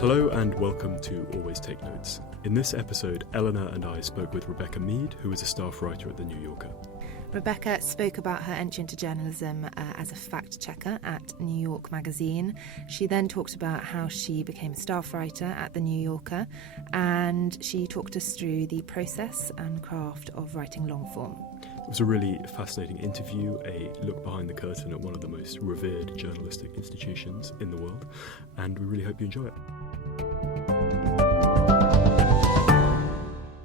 Hello and welcome to Always Take Notes. In this episode, Eleanor and I spoke with Rebecca Mead, who is a staff writer at The New Yorker. Rebecca spoke about her entry into journalism as a fact-checker at New York Magazine. She then talked about how she became a staff writer at The New Yorker, and she talked us through the process and craft of writing long form. It was a really fascinating interview, a look behind the curtain at one of the most revered journalistic institutions in the world, and we really hope you enjoy it.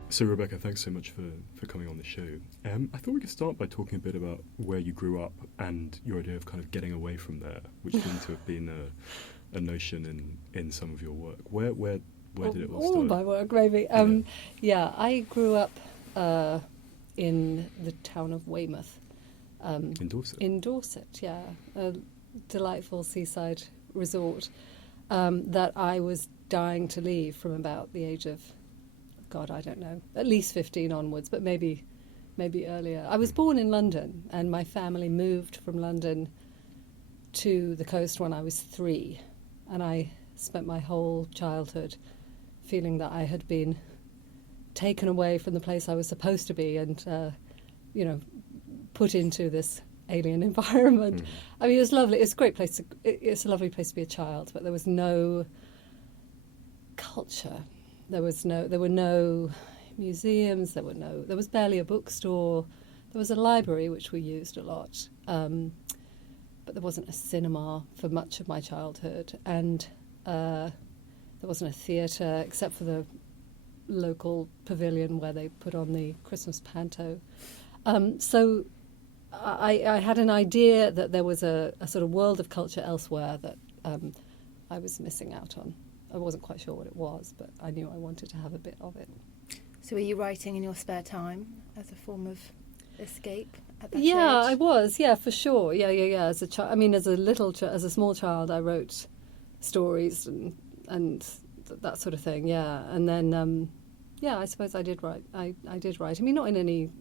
So Rebecca, thanks so much for coming on the show. I thought we could start by talking a bit about where you grew up and your idea of kind of getting away from there, which seemed to have been a notion in some of your work. Where did it all start? All my work, maybe. I grew up in the town of Weymouth. In Dorset? In Dorset, yeah. A delightful seaside resort that I was dying to leave from about the age of, God, I don't know, at least 15 onwards, but maybe earlier. I was born in London, and my family moved from London to the coast when I was 3, and I spent my whole childhood feeling that I had been taken away from the place I was supposed to be and, put into this alien environment. I mean, it was lovely. It's a great place. It's a lovely place to be a child, but there was no culture. There were no museums. There was barely a bookstore. There was a library, which we used a lot, but there wasn't a cinema for much of my childhood, and there wasn't a theatre except for the local pavilion where they put on the Christmas panto. So I had an idea that there was a sort of world of culture elsewhere that I was missing out on. I wasn't quite sure what it was, but I knew I wanted to have a bit of it. So were you writing in your spare time as a form of escape at that stage? I was, for sure. Yeah. As a child, as a small child, I wrote stories and that sort of thing. Yeah, and then I suppose I did write. I did write. I mean, not in any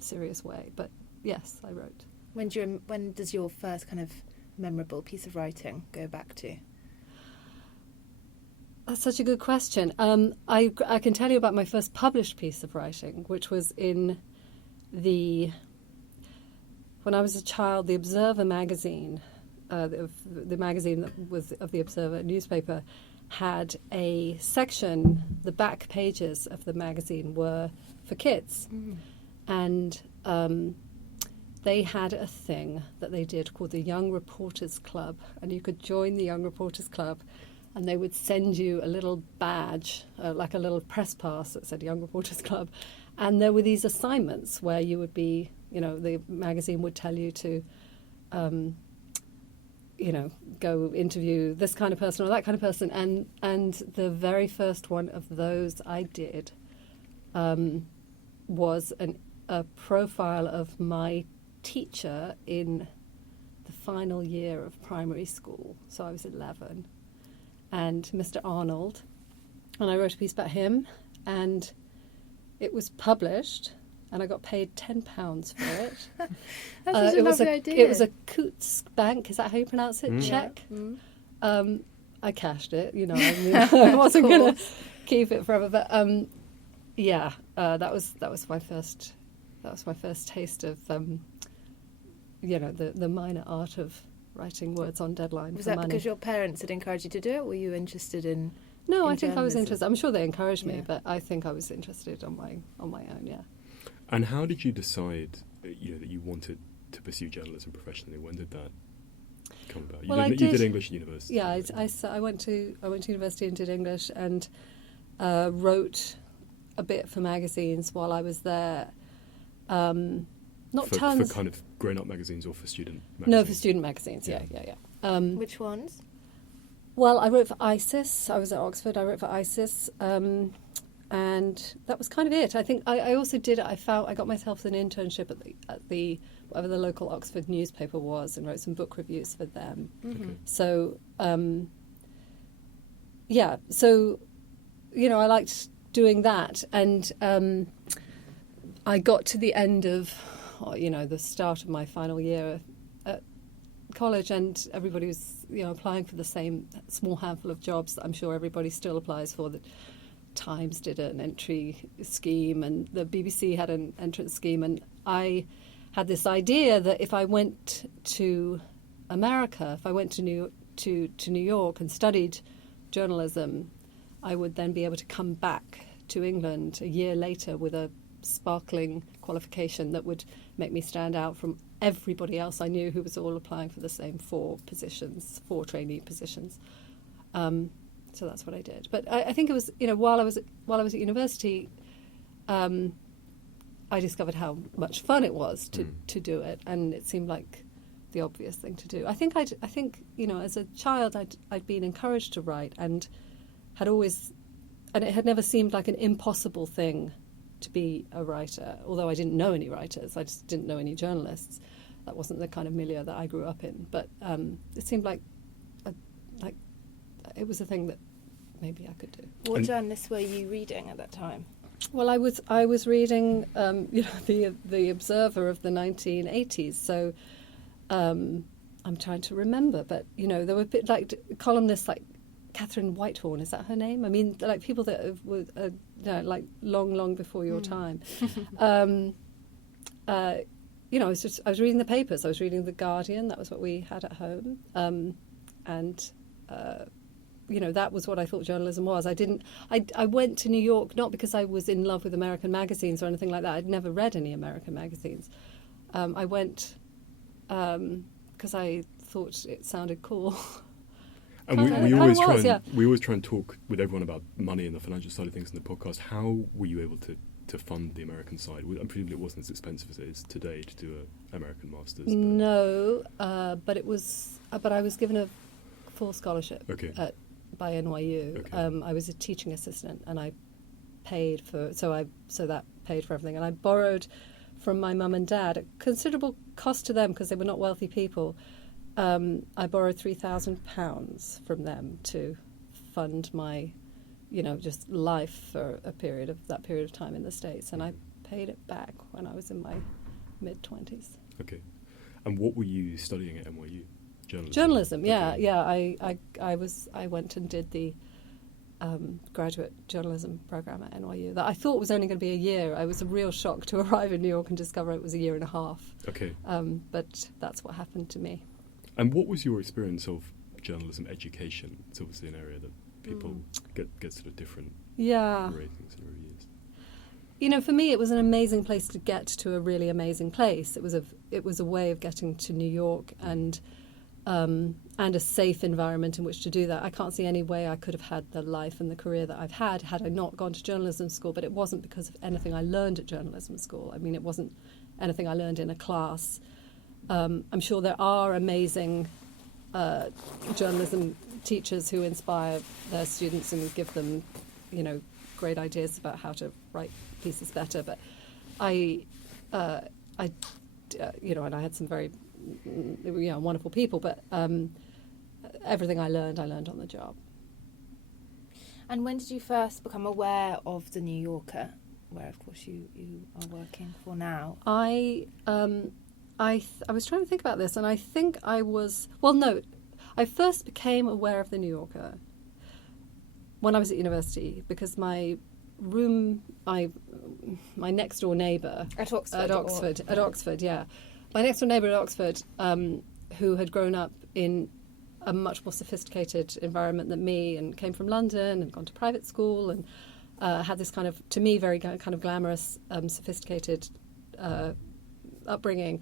serious way, but yes, I wrote. When does your first kind of memorable piece of writing go back to? That's such a good question. I can tell you about my first published piece of writing, which was when I was a child, the Observer magazine, the magazine that was of the Observer newspaper, had a section. The back pages of the magazine were for kids, and they had a thing that they did called the Young Reporters Club, and you could join the Young Reporters Club. And they would send you a little badge, like a little press pass that said Young Reporters Club. And there were these assignments where you would be, the magazine would tell you to, go interview this kind of person or that kind of person. And the very first one of those I did was a profile of my teacher in the final year of primary school. So I was 11. And Mr. Arnold, and I wrote a piece about him, and it was published, and I got paid £10 for it. That's a lovely idea. It was a Coutts Bank, is that how you pronounce it? Check. I cashed it, I wasn't going to keep it forever, but that was my first taste of the minor art of writing words on deadline. Was for that money. Because your parents had encouraged you to do it? Were you interested in? No, in I think journalism? I was interested. I'm sure they encouraged me, but I think I was interested on my own. Yeah. And how did you decide, that you wanted to pursue journalism professionally? When did that come about? You did English at university. Yeah, I went to university and did English and wrote a bit for magazines while I was there. Not tons. For kind of grown-up magazines or for student magazines? No, for student magazines, yeah. Which ones? Well, I wrote for ISIS. I was at Oxford. I wrote for ISIS. And that was kind of it. I think I also did. I got myself an internship at the whatever the local Oxford newspaper was, and wrote some book reviews for them. Okay. So, So, I liked doing that, and I got to the end of, the start of my final year at college, and everybody was applying for the same small handful of jobs that I'm sure everybody still applies for. The Times did an entry scheme, and the BBC had an entrance scheme, and I had this idea that if I went to America, if I went to New York and studied journalism, I would then be able to come back to England a year later with a sparkling qualification that would make me stand out from everybody else I knew who was all applying for the same 4 trainee positions. So that's what I did. But I think it was, while I was at university, I discovered how much fun it was to do it, and it seemed like the obvious thing to do. I think as a child I'd been encouraged to write, and it had never seemed like an impossible thing to be a writer. Although I didn't know any writers, I just didn't know any journalists. That wasn't the kind of milieu that I grew up in. But it seemed like it was a thing that maybe I could do. What journalists were you reading at that time? Well, I was reading the Observer of the 1980s. So I'm trying to remember, but there were a bit like columnists like Catherine Whitehorn. Is that her name? I mean, like people that were like long before your time. I was reading the papers. I was reading The Guardian. That was what we had at home, and that was what I thought journalism was. I went to New York not because I was in love with American magazines or anything like that. I'd never read any American magazines. I went because I thought it sounded cool. And we always try and talk with everyone about money and the financial side of things in the podcast. How were you able to fund the American side? Presumably it wasn't as expensive as it is today to do an American master's. No, but I was given a full scholarship by NYU. Okay. I was a teaching assistant, and I paid for so that paid for everything. And I borrowed from my mum and dad at considerable cost to them because they were not wealthy people. I borrowed £3,000 from them to fund my, just life for that period of time in the States, and I paid it back when I was in my mid-20s. Okay, and what were you studying at NYU? Journalism. Yeah, Okay. yeah. I went and did the graduate journalism program at NYU that I thought was only going to be a year. It was a real shock to arrive in New York and discover it was a year and a half. Okay. But that's what happened to me. And what was your experience of journalism education? It's obviously an area that people get sort of different ratings and reviews. For me, it was an amazing place to get to a really amazing place. It was a way of getting to New York and a safe environment in which to do that. I can't see any way I could have had the life and the career that I've had I not gone to journalism school. But it wasn't because of anything I learned at journalism school. I mean, it wasn't anything I learned in a class. I'm sure there are amazing journalism teachers who inspire their students and give them, great ideas about how to write pieces better. But and I had some very, wonderful people. But everything I learned on the job. And when did you first become aware of The New Yorker, where of course you are working for now? I was trying to think about this, and I think I first became aware of The New Yorker when I was at university, because my next door neighbour At Oxford, my next door neighbour at Oxford, who had grown up in a much more sophisticated environment than me, and came from London and gone to private school, and had this kind of, to me, very kind of glamorous, sophisticated upbringing.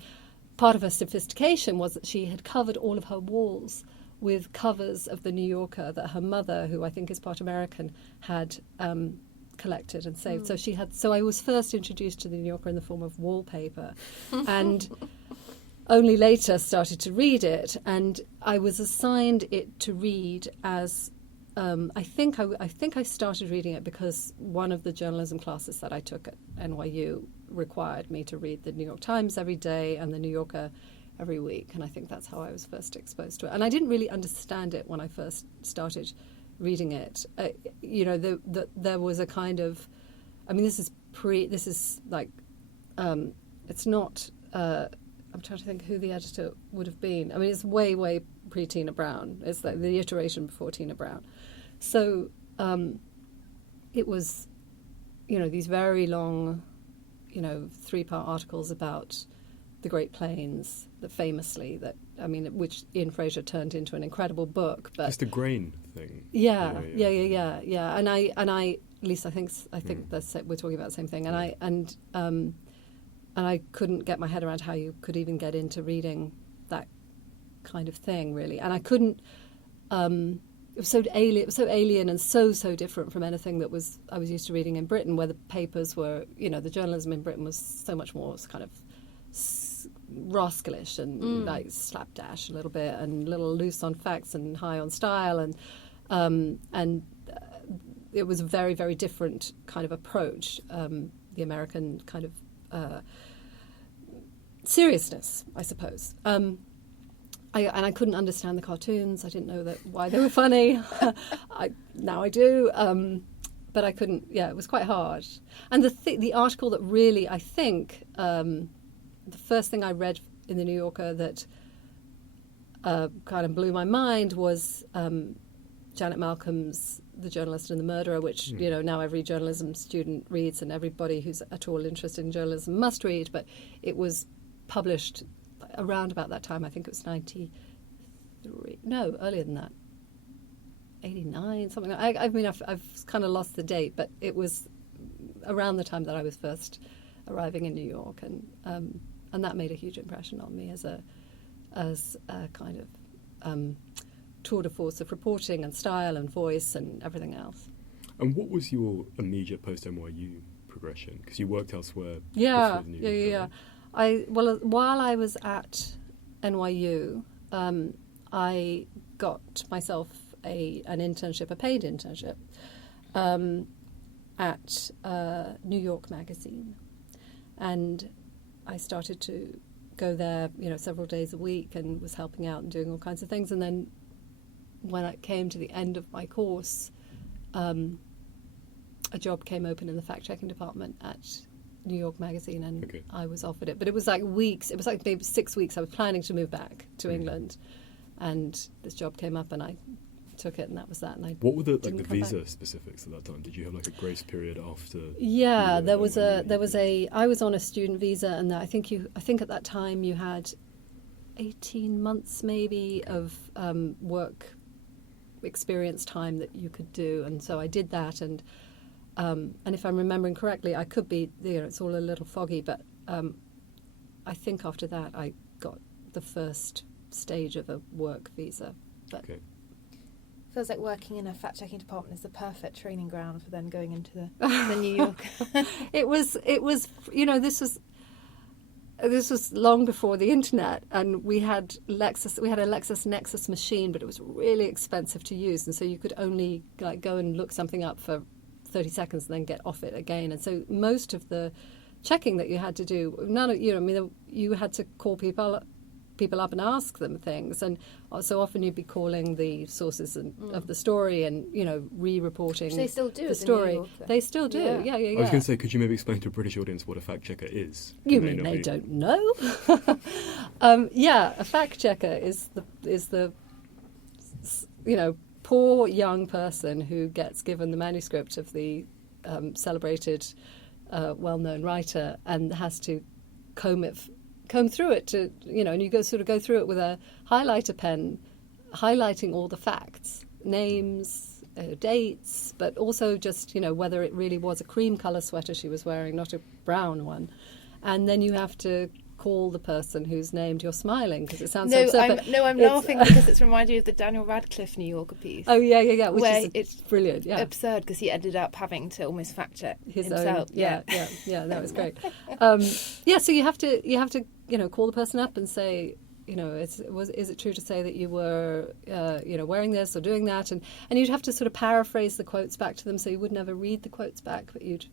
Part of her sophistication was that she had covered all of her walls with covers of The New Yorker that her mother, who I think is part American, had collected and saved. So I was first introduced to The New Yorker in the form of wallpaper, and only later started to read it. And I was assigned it to read as I think I started reading it because one of the journalism classes that I took at NYU required me to read the New York Times every day and the New Yorker every week, and I think that's how I was first exposed to it. And I didn't really understand it when I first started reading it. There was a kind of, I mean, it's not. I'm trying to think who the editor would have been. I mean, it's way pre-Tina Brown. It's like the iteration before Tina Brown. So it was, these very long, 3-part articles about the Great Plains which Ian Fraser turned into an incredible book. But it's the grain thing. Yeah. And I at least I think we're talking about the same thing. And I couldn't get my head around how you could even get into reading that kind of thing, really. And I couldn't. It was so alien and so different from anything that I was used to reading in Britain, where the papers were, the journalism in Britain was so much more kind of rascalish and like slapdash a little bit, and a little loose on facts and high on style, and it was a very, very different kind of approach. The American kind of seriousness, I suppose. I couldn't understand the cartoons. I didn't know why they were funny. Now I do, but I couldn't. Yeah, it was quite hard. And the article that really, I think, the first thing I read in the New Yorker that kind of blew my mind was Janet Malcolm's The Journalist and the Murderer, which now every journalism student reads, and everybody who's at all interested in journalism must read. But it was published around about that time. I think it was 93. No, earlier than that. 89, something like that. I mean, I've kind of lost the date, but it was around the time that I was first arriving in New York, and that made a huge impression on me as a kind of tour de force of reporting and style and voice and everything else. And what was your immediate post-NYU progression? Because you worked elsewhere. Yeah. Right? While I was at NYU, I got myself a paid internship at New York Magazine, and I started to go there, several days a week, and was helping out and doing all kinds of things. And then when it came to the end of my course, a job came open in the fact-checking department at New York Magazine, and I was offered it. But it was like weeks. It was like maybe 6 weeks. I was planning to move back to England, and this job came up, and I took it, and that was that. And what were the visa specifics at that time? Did you have like a grace period after? Yeah, there was a. I was on a student visa, and I think at that time you had 18 months maybe of work experience time that you could do, and so I did that, and if I'm remembering correctly, I could be, it's all a little foggy, but I think after that I got the first stage of a work visa. But feels like working in a fact-checking department is the perfect training ground for then going into the New York. It was this was long before the internet, and we had a Lexis Nexus machine, but it was really expensive to use, and so you could only go and look something up for 30 seconds and then get off it again. And so most of the checking that you had to do, you had to call people up and ask them things, and so often you'd be calling the sources of the story and re-reporting. Which they still do the story. They still do. Yeah. I was going to say, could you maybe explain to a British audience what a fact checker is? You mean they don't know? A fact checker is the poor young person who gets given the manuscript of the celebrated, well-known writer and has to comb through it to, and you go through it with a highlighter pen, highlighting all the facts, names, dates, but also just, whether it really was a cream colour sweater she was wearing, not a brown one. And then you have to call the person who's named. You're smiling because it sounds so absurd. I'm laughing because it's reminded me of the Daniel Radcliffe New Yorker piece. Oh, yeah, which where is it's brilliant. Yeah, absurd because he ended up having to almost fact check his himself. Own, yeah, that was great. So you have to call the person up and say, is it true to say that you were wearing this or doing that, and you'd have to sort of paraphrase the quotes back to them, so you would never read the quotes back, but you'd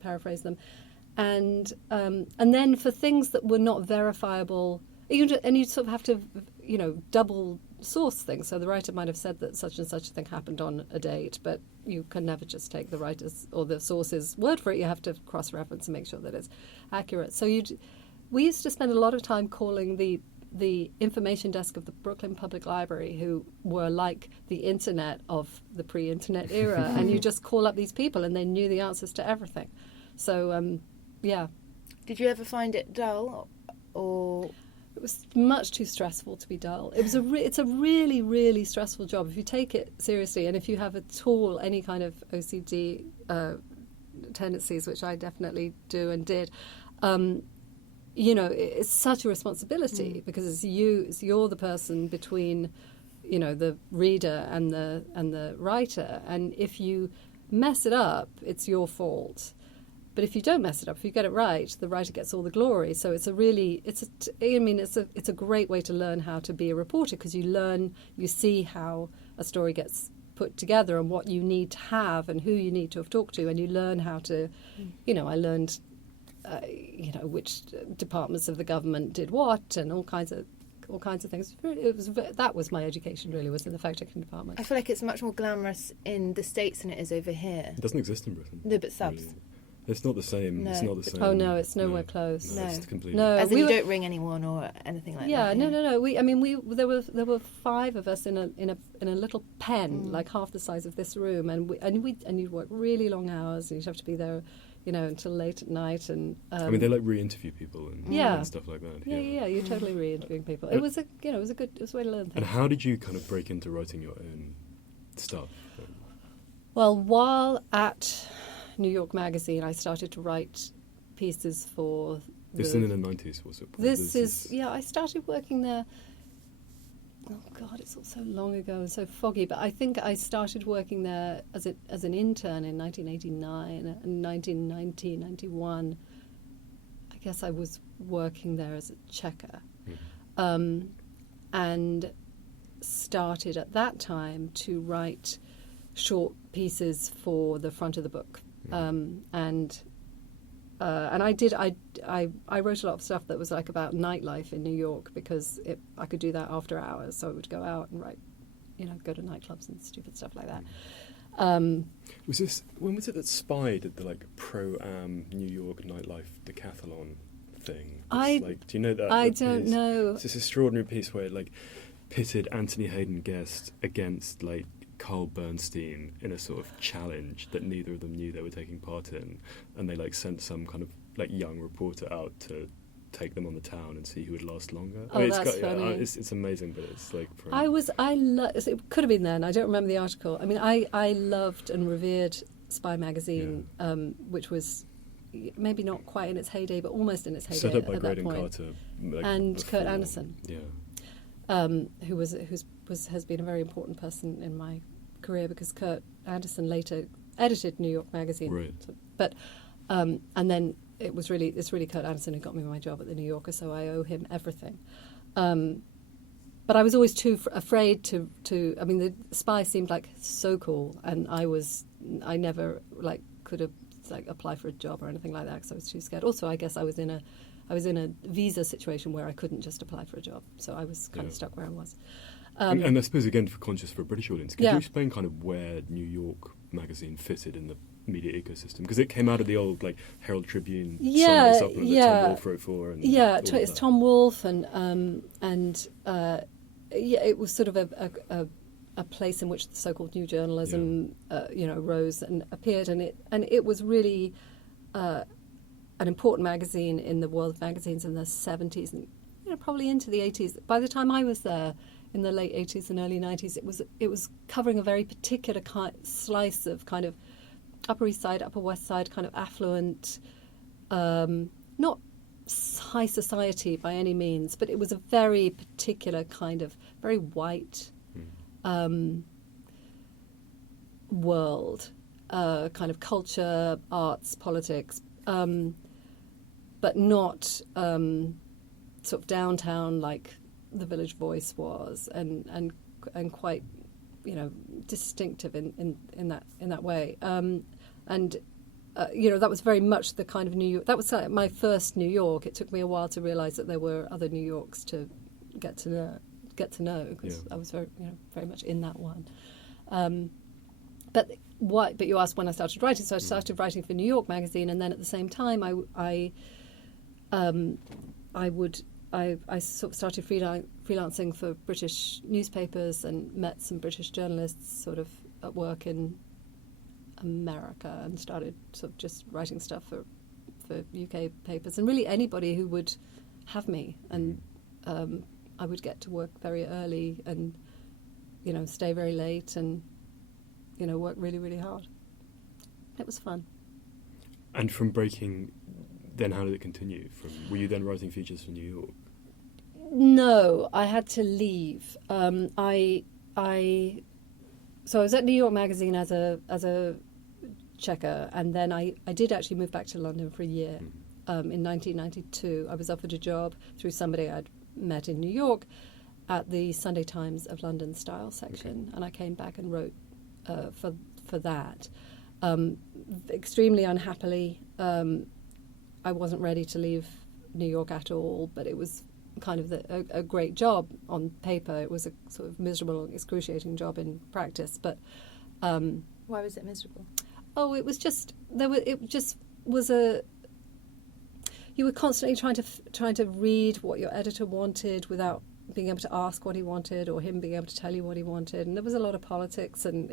paraphrase them. And then for things that were not verifiable, you'd sort of have to, double source things. So the writer might have said that such and such a thing happened on a date, but you can never just take the writer's or the source's word for it. You have to cross-reference and make sure that it's accurate. So we used to spend a lot of time calling the the information desk of the Brooklyn Public Library, who were like the internet of the pre-internet era, and you just call up these people and they knew the answers to everything. So, yeah. Did you ever find it dull, or...? It was much too stressful to be dull. It's a really, really stressful job if you take it seriously, and if you have at all any kind of OCD tendencies, which I definitely do and did. It's such a responsibility because you're the person between, the reader and the writer, and if you mess it up, it's your fault. But if you don't mess it up, if you get it right, the writer gets all the glory. So it's a great way to learn how to be a reporter, because you see how a story gets put together and what you need to have and who you need to have talked to, and you learn how to, I learned, which departments of the government did what and all kinds of things. That was my education, really, was in the fact-checking department. I feel like it's much more glamorous in the States than it is over here. It doesn't exist in Britain. No, but subs. Really. It's not the same. No. It's not the same. Oh no, it's nowhere close. No. It's completely. No, As in you don't ring anyone or anything like that. Yeah, no. There were 5 of us in a little pen, like half the size of this room, and you'd work really long hours, and you'd have to be there, until late at night. And they re-interview people and stuff like that. Yeah, you're totally re-interviewing people. It was a way to learn things. And how did you kind of break into writing your own stuff? Well, while at New York Magazine, I started to write pieces for... This is in the 90s, was it? I started working there... Oh, God, it's all so long ago and so foggy, but I think I started working there as an intern in 1989 and 1990, 91. I guess I was working there as a checker. And started at that time to write short pieces for the front of the book. And I wrote a lot of stuff that was like about nightlife in New York, because I could do that after hours, so I would go out and write, go to nightclubs and stupid stuff like that. When was it that Spy did the pro-am New York nightlife decathlon thing? Do you know that? I don't know. It's this extraordinary piece where it pitted Anthony Hayden Guest against Carl Bernstein in a sort of challenge that neither of them knew they were taking part in, and they sent some kind of young reporter out to take them on the town and see who would last longer. Oh, that's funny. It's amazing, but it's it could have been then. I don't remember the article. I mean, I loved and revered Spy magazine, which was maybe not quite in its heyday, but almost in its heyday. Set up by at Graydon that point. Carter and before, Kurt Anderson. Yeah. Who has been a very important person in my career, because Kurt Anderson later edited New York Magazine. Right. But and then it's really Kurt Anderson who got me my job at the New Yorker, so I owe him everything. But I was always too afraid to. I mean, the Spy seemed so cool, and I never could have apply for a job or anything like that, because I was too scared. Also, I guess I was in a visa situation where I couldn't just apply for a job, so I was kind of stuck where I was. And I suppose, again, for a British audience, could you explain kind of where New York Magazine fitted in the media ecosystem? Because it came out of the old Herald Tribune Sunday supplement that Tom Wolfe wrote for. And it's Tom Wolfe, and it was sort of a place in which the so-called new journalism, rose and appeared, and it was really an important magazine in the world of magazines in the 70s and probably into the 80s. By the time I was there, in the late 80s and early 90s, it was covering a very particular slice of kind of Upper East Side, Upper West Side, kind of affluent, not high society by any means, but it was a very particular kind of very white world, kind of culture, arts, politics, but not sort of downtown like the Village Voice was, and quite distinctive in that way. That was very much the kind of New York. That was my first New York. It took me a while to realise that there were other New Yorks to get to know, because I was very much in that one. But you asked when I started writing. So I started writing for New York Magazine, and then at the same time I would I sort of started freelancing for British newspapers and met some British journalists sort of at work in America, and started sort of just writing stuff for UK papers, and really anybody who would have me. And I would get to work very early and, stay very late and, work really, really hard. It was fun. And from breaking, then how did it continue? Were you then writing features for New York? No, I had to leave. So I was at New York Magazine as a checker, and then I did actually move back to London for a year. In 1992, I was offered a job through somebody I'd met in New York at the Sunday Times of London Style section, and I came back and wrote for that. Extremely unhappily, I wasn't ready to leave New York at all, but it was kind of a great job on paper. It was a sort of miserable, excruciating job in practice. But why was it miserable? Oh, it was just you were constantly trying to read what your editor wanted without being able to ask what he wanted, or him being able to tell you what he wanted. And there was a lot of politics, and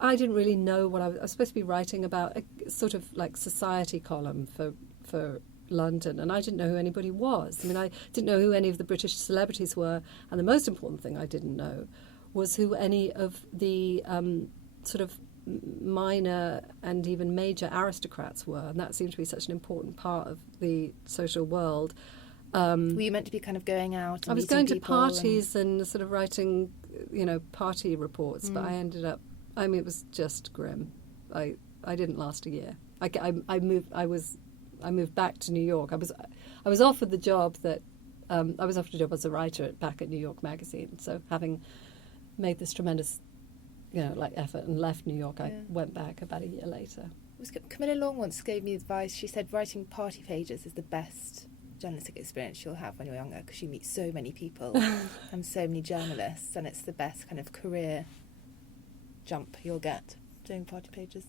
I didn't really know what I was supposed to be writing about, a sort of like society column for London, and I didn't know who anybody was. I mean, I didn't know who any of the British celebrities were, and the most important thing I didn't know was who any of the sort of minor and even major aristocrats were, and that seemed to be such an important part of the social world. Were you meant to be kind of going out and I was going to people parties and sort of writing, party reports, but I ended up, it was just grim. I didn't last a year. I moved back to New York. I was offered the job that I was offered a job as a writer back at New York Magazine. So having made this tremendous, effort and left New York, I went back about a year later. Camilla Long once gave me advice. She said writing party pages is the best journalistic experience you'll have when you're younger, because you meet so many people and so many journalists, and it's the best kind of career jump you'll get doing party pages.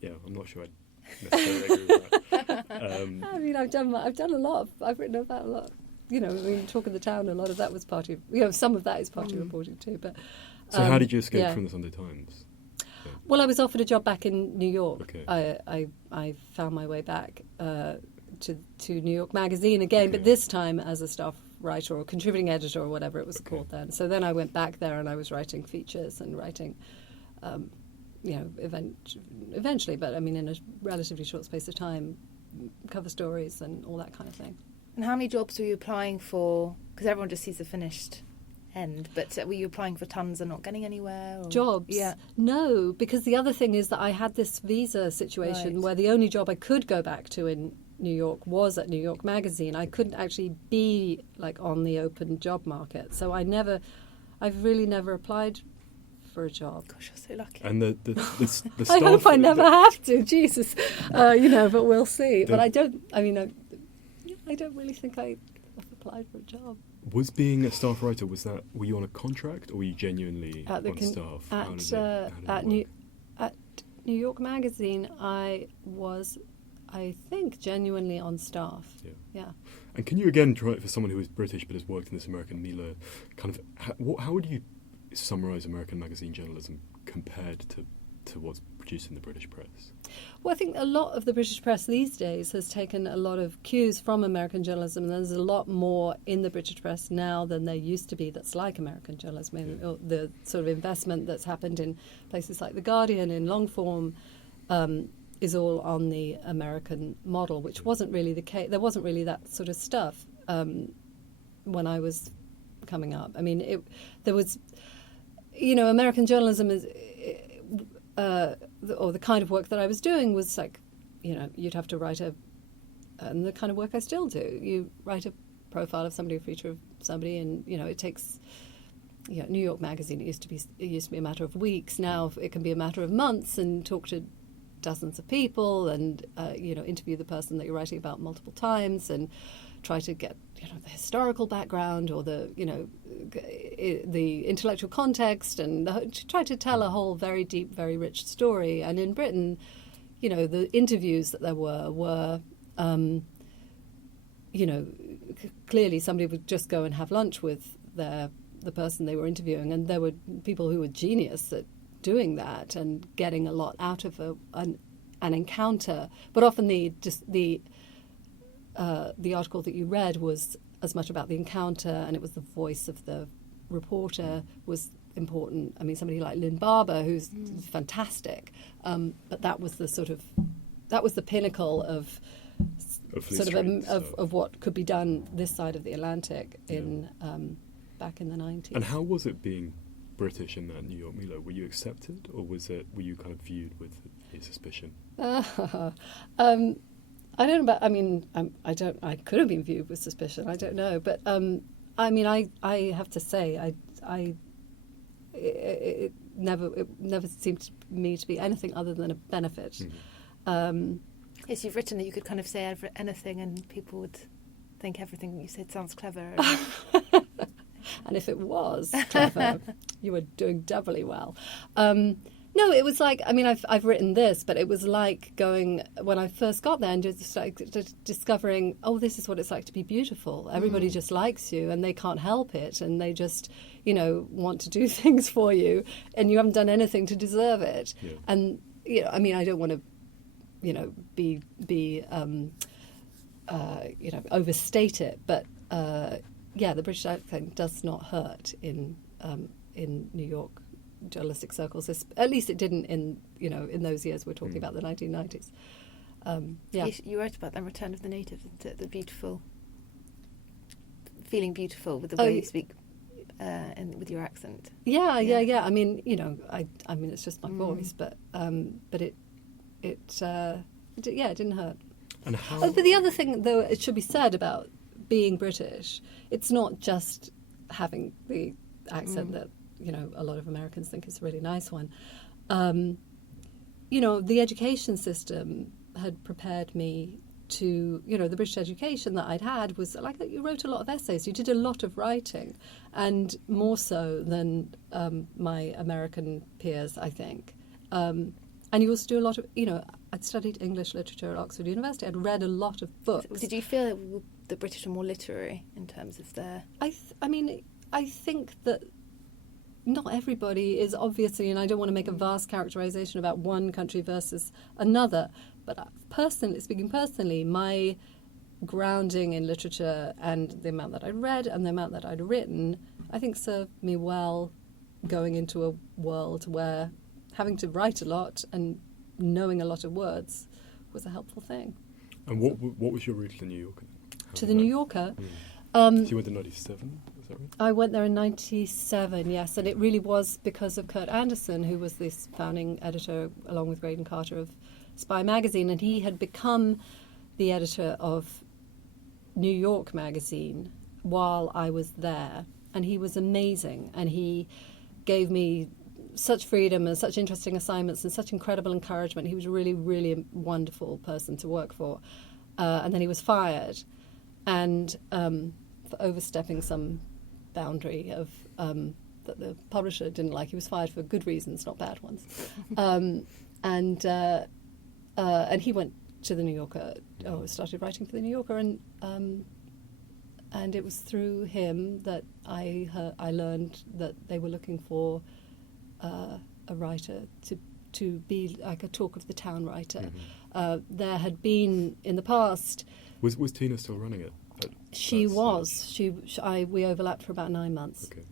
Yeah, I'm not sure I necessarily agree with that. I've done a lot. I've written about a lot. Talk of the Town. A lot of that was party. Some of that is party reporting too. But so, how did you escape from the Sunday Times? Yeah. Well, I was offered a job back in New York. Okay. I found my way back to New York Magazine again, but this time as a staff writer or contributing editor or whatever it was called then. So then I went back there and I was writing features and writing, eventually, but in a relatively short space of time, cover stories and all that kind of thing. And how many jobs were you applying for? Because everyone just sees the finished end, but were you applying for tons and not getting anywhere? Or? Jobs? Yeah. No, because the other thing is that I had this visa situation where the only job I could go back to in New York was at New York Magazine. I couldn't actually be on the open job market, so I've really never applied for a job. Gosh, you're so lucky. And the staff, I hope I never have to. Jesus, but we'll see. But I don't. I don't really think I've applied for a job. Was being a staff writer, were you on a contract, or were you genuinely on staff? At New York Magazine, I was, I think, genuinely on staff. Yeah. And can you again try it for someone who is British but has worked in this American milieu? Kind of, how would you summarise American magazine journalism compared to what's produced in the British press? Well, I think a lot of the British press these days has taken a lot of cues from American journalism, and there's a lot more in the British press now than there used to be that's like American journalism. The sort of investment that's happened in places like The Guardian in long form is all on the American model, which wasn't really the case. There wasn't really that sort of stuff when I was coming up. There was, American journalism is... or the kind of work that I was doing was you'd have to write and the kind of work I still do. You write a profile of somebody, a feature of somebody, and it takes. New York Magazine. It used to be a matter of weeks. Now it can be a matter of months, and talk to dozens of people, and interview the person that you're writing about multiple times, and try to get the historical background or the intellectual context, and try to tell a whole very deep, very rich story. And in Britain, the interviews that there were clearly somebody would just go and have lunch with the person they were interviewing, and there were people who were genius at doing that and getting a lot out of an encounter. But often the article that you read was as much about the encounter, and it was the voice of the reporter was important. I mean, somebody like Lynn Barber, who's fantastic, but that was the pinnacle of what could be done this side of the Atlantic in back in the 90s. And how was it being British in that New York Milo? Were you accepted, or were you kind of viewed with a suspicion? I don't know about. I mean, I could have been viewed with suspicion. I don't know, but I mean, I have to say, it never seemed to me to be anything other than a benefit. Yes, you've written that you could kind of say anything, and people would think everything you said sounds clever. And if it was clever, you were doing doubly well. No, it was like, I mean, I've written this, but it was like going, when I first got there and just like discovering, oh, this is what it's like to be beautiful. Everybody just likes you and they can't help it, and they just, want to do things for you, and you haven't done anything to deserve it. Yeah. And, I mean, I don't want to, be overstate it, but the British accent does not hurt in New York journalistic circles. At least it didn't in those years. We're talking about the 1990s. You wrote about the return of the native, the beautiful, feeling beautiful with the way you speak, and with your accent. Yeah. I mean, I mean, it's just my voice, but it didn't hurt. And how? But the other thing, though, it should be said about being British, it's not just having the accent that a lot of Americans think is a really nice one. The education system had prepared me to, the British education that I'd had was like that. You wrote a lot of essays, you did a lot of writing, and more so than my American peers, I think. And you also do a lot of, I'd studied English literature at Oxford University. I'd read a lot of books. Did you feel the British are more literary in terms of their... I think that not everybody is, obviously, and I don't want to make a vast characterization about one country versus another, but speaking personally, my grounding in literature and the amount that I'd read and the amount that I'd written, I think served me well going into a world where having to write a lot and knowing a lot of words was a helpful thing. And what was your route to the New Yorker? To the New Yorker? So you went in 97, is that right? I went there in 97, yes, and it really was because of Kurt Anderson, who was this founding editor, along with Graydon Carter, of Spy magazine, and he had become the editor of New York magazine while I was there, and he was amazing, and he gave me such freedom and such interesting assignments and such incredible encouragement. He was a really, really wonderful person to work for. And then he was fired, and for overstepping some boundary of that the publisher didn't like. He was fired for good reasons, not bad ones. And he went to the New Yorker. Started writing for the New Yorker, and it was through him that I learned that they were looking for a writer to be like a talk of the town writer. There had been in the past. Was Tina still running it? She was. We overlapped for about 9 months. Okay.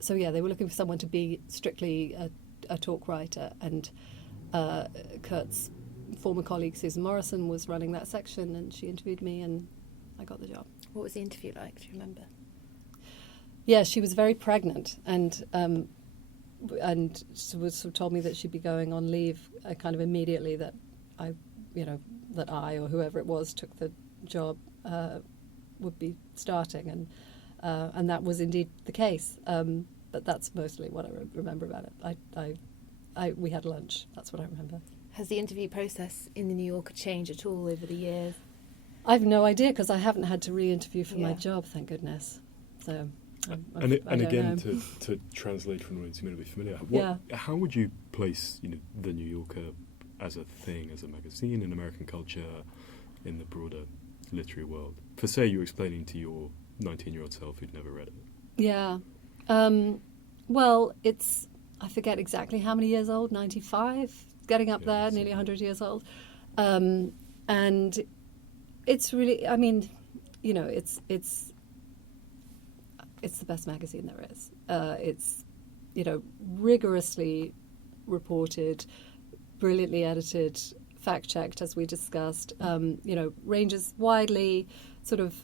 So they were looking for someone to be strictly a talk writer, and Kurt's former colleague Susan Morrison was running that section, and she interviewed me, and I got the job. What was the interview like? Do you remember? Yeah, she was very pregnant, and sort of told me that she'd be going on leave kind of immediately. That I or whoever it was took the job would be starting, and that was indeed the case. But that's mostly what I remember about it. We had lunch. That's what I remember. Has the interview process in the New Yorker changed at all over the years? I've no idea, because I haven't had to re-interview for my job, thank goodness. So. And again, to translate from words you may not be familiar, how would you place the New Yorker as a thing, as a magazine in American culture, in the broader literary world? For say you were explaining to your 19-year-old self who'd never read it. Yeah. Well, it's, I forget exactly how many years old, 95, getting up there, nearly 100 years old. And it's really, I mean, you know, it's the best magazine there is. It's, you know, rigorously reported, brilliantly edited, fact-checked, as we discussed, you know, ranges widely, sort of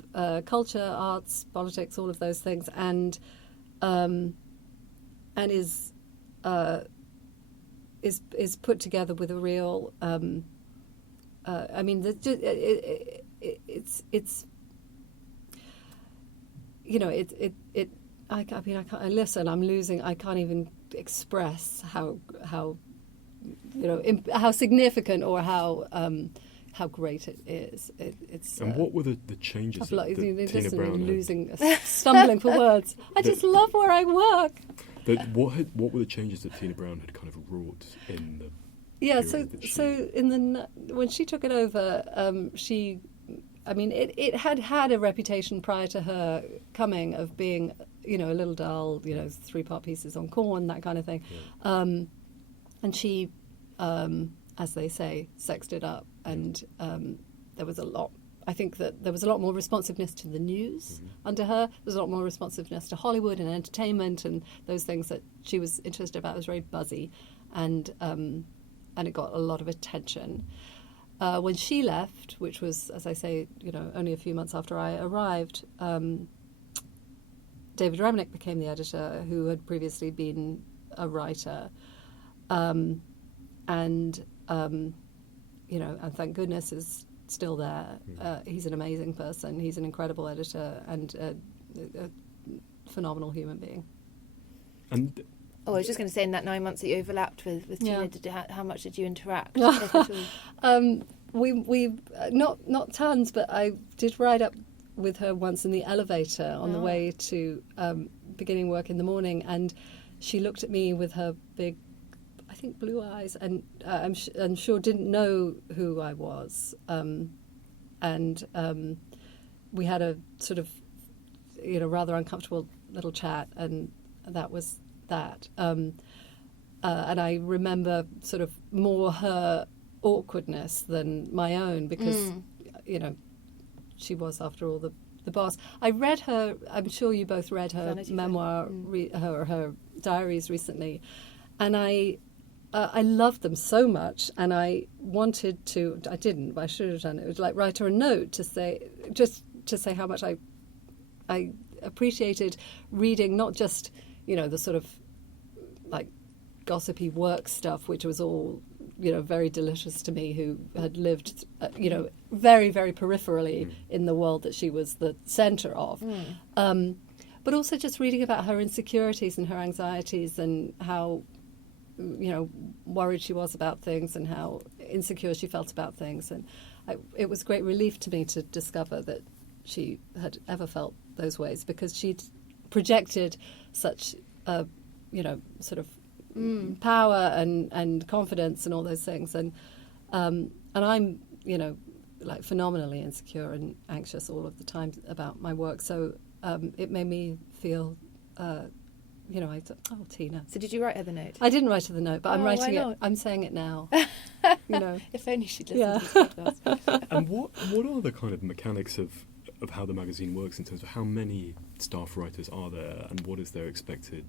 culture, arts, politics, all of those things, and is put together with a real. I mean, it's you know, I mean, I can't. I listen. I'm losing. I can't even express how you know, how significant or how great it is. It's. And what were the changes that Tina Brown had? Stumbling for words. I just love where I work. What were the changes that Tina Brown had kind of wrought in the? Yeah. So when she took it over, she. I mean, it had a reputation prior to her coming of being, you know, a little dull, you know, 3-part pieces on corn, that kind of thing. Yeah. And she, as they say, sexed it up. And there was a lot, I think that there was a lot more responsiveness to the news under her. There was a lot more responsiveness to Hollywood and entertainment and those things that she was interested about. It was very buzzy. And it got a lot of attention. When she left, which was, as I say, you know, only a few months after I arrived, David Remnick became the editor, who had previously been a writer, and you know, and thank goodness is still there. He's an amazing person. He's an incredible editor and a phenomenal human being. And. Oh, I was just going to say, in that 9 months that you overlapped with Tina, how much did you interact? We not tons, but I did ride up with her once in the elevator on the way to beginning work in the morning, and she looked at me with her big, I think, blue eyes, and I'm sure didn't know who I was, and we had a sort of, you know, rather uncomfortable little chat, and that was that. And I remember sort of more her awkwardness than my own because, you know, she was, after all, the boss. I read her, I'm sure you both read her memoir, her diaries recently, and I loved them so much, and I wanted to, I didn't, but I should have done it. It was like write her a note to say, just to say how much I appreciated reading, not just, you know, the sort of like gossipy work stuff, which was all, you know, very delicious to me, who had lived, you know, very, very peripherally in the world that she was the centre of. But also just reading about her insecurities and her anxieties and how, you know, worried she was about things and how insecure she felt about things. And it was great relief to me to discover that she had ever felt those ways, because she'd projected such you know, sort of power and confidence and all those things, and I'm, you know, like phenomenally insecure and anxious all of the time about my work. So it made me feel, you know, I thought, oh, Tina. So did you write her the note? I didn't write her the note, but I'm writing it. I'm saying it now. You know, if only she'd listened to this podcast. And what are the kind of mechanics of how the magazine works in terms of how many staff writers are there and what is their expected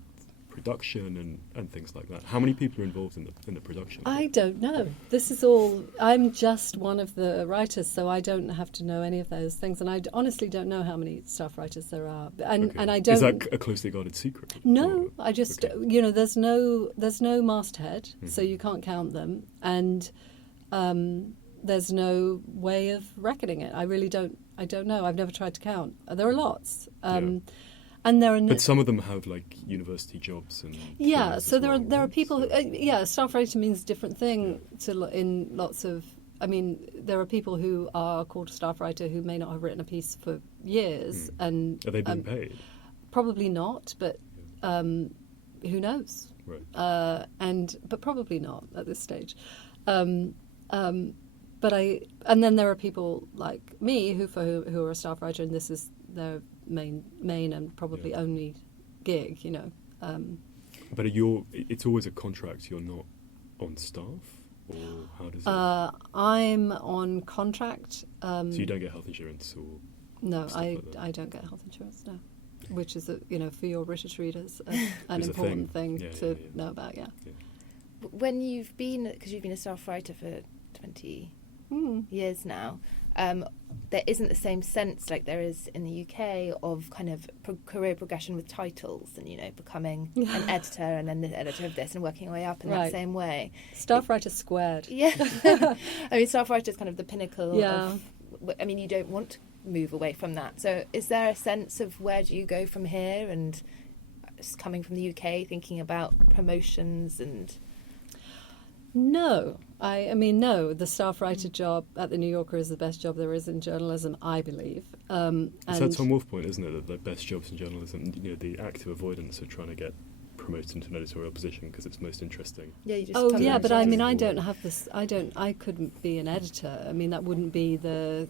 production and things like that? How many people are involved in the production? I don't know. This is all, I'm just one of the writers, so I don't have to know any of those things, and I honestly don't know how many staff writers there are. And I don't. Is that a closely guarded secret? No, I just you know, there's no masthead, so you can't count them, and there's no way of reckoning it. I really don't. I don't know. I've never tried to count. There are lots. And there are but some of them have like university jobs and so there are people who, staff writer means different thing in lots of. I mean, there are people who are called a staff writer who may not have written a piece for years, and are they being paid? Probably not, but who knows? Right. But probably not at this stage. and then there are people like me who are a staff writer, and this is their main and probably only gig, you know. But it's always a contract. You're not on staff, or how does it? I'm on contract. So you don't get health insurance, or no, stuff like that? I don't get health insurance. No, which is for your British readers an It's a important thing Yeah, to yeah. know about. Yeah. When you've been, because you've been a staff writer for 20 years now, there isn't the same sense like there is in the UK of kind of career progression with titles and, you know, becoming an editor and then the editor of this and working your way up in that same way. Staff writer squared. Yeah. I mean, staff writer is kind of the pinnacle of, I mean, you don't want to move away from that. So is there a sense of where do you go from here, and coming from the UK, thinking about promotions and... No, I mean, no. The staff writer job at the New Yorker is the best job there is in journalism, I believe. It's that Tom Wolfe point, isn't it? That the best jobs in journalism, you know, the active avoidance of trying to get promoted into an editorial position because it's most interesting. Yeah, you just but I mean, I don't have this. I couldn't be an editor. I mean, that wouldn't be a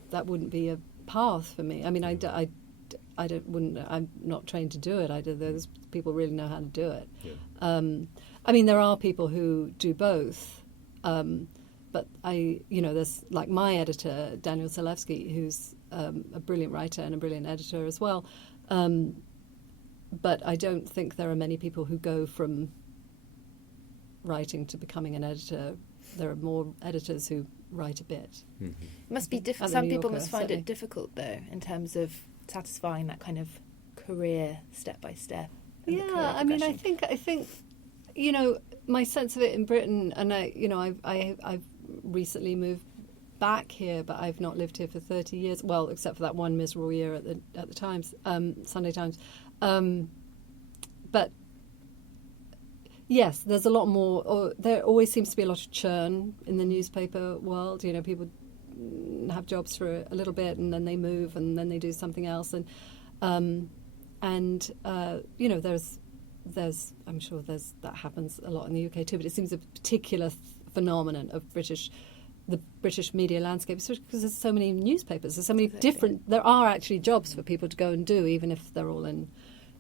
path for me. I mean, I'm not trained to do it. Those people really know how to do it. Yeah. I mean, there are people who do both, but there's like my editor, Daniel Zalewski, who's a brilliant writer and a brilliant editor as well. But I don't think there are many people who go from writing to becoming an editor. There are more editors who write a bit. Mm-hmm. It must be difficult. Some people must find it difficult, though, in terms of satisfying that kind of career step by step. Yeah, I mean, I think. You know, my sense of it in Britain, and I've recently moved back here, but I've not lived here for 30 years. Well, except for that one miserable year at the Times, Sunday Times. But yes, there's a lot more. Or there always seems to be a lot of churn in the newspaper world. You know, people have jobs for a little bit, and then they move, and then they do something else, there's I'm sure that happens a lot in the UK too, but it seems a particular phenomenon of the British media landscape, especially because there's so many newspapers, there's so many different. There are actually jobs for people to go and do, even if they're all in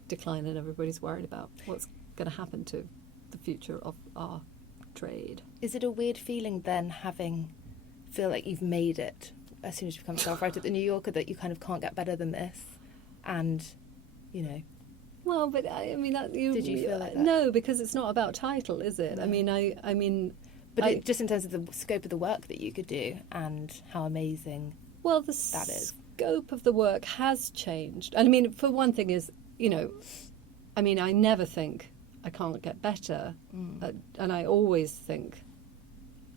decline and everybody's worried about what's going to happen to the future of our trade. Is it a weird feeling then, feel like you've made it as soon as you become a staff writer at the New Yorker, that you kind of can't get better than this, and you know? Well, but I mean, did you feel like that? No, because it's not about title, is it? No. I mean, but just in terms of the scope of the work that you could do and how amazing. Well, that is. Scope of the work has changed. And I mean, for one thing, is I never think I can't get better, and I always think,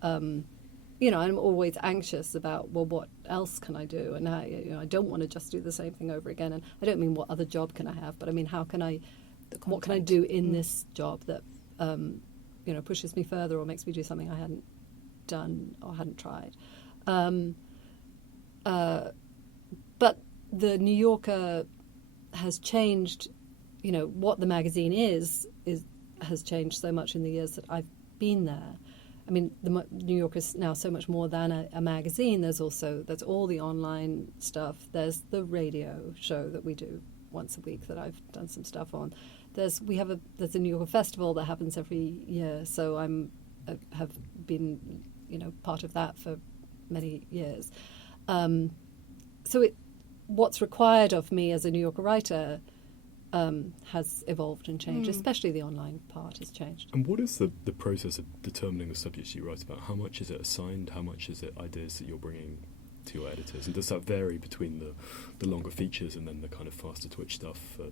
I'm always anxious about, well, what else can I do? And I don't want to just do the same thing over again. And I don't mean what other job can I have, but I mean, what can I do in this job that, pushes me further or makes me do something I hadn't done or hadn't tried. But the New Yorker has changed, what the magazine has changed so much in the years that I've been there. I mean, the New Yorker is now so much more than a magazine. There's all the online stuff. There's the radio show that we do once a week that I've done some stuff on. There's a New Yorker festival that happens every year. So have been part of that for many years. What's required of me as a New Yorker writer has evolved and changed, especially the online part has changed. And what is the process of determining the subjects you write about? How much is it assigned? How much is it ideas that you're bringing to your editors? And does that vary between the longer features and then the kind of faster twitch stuff for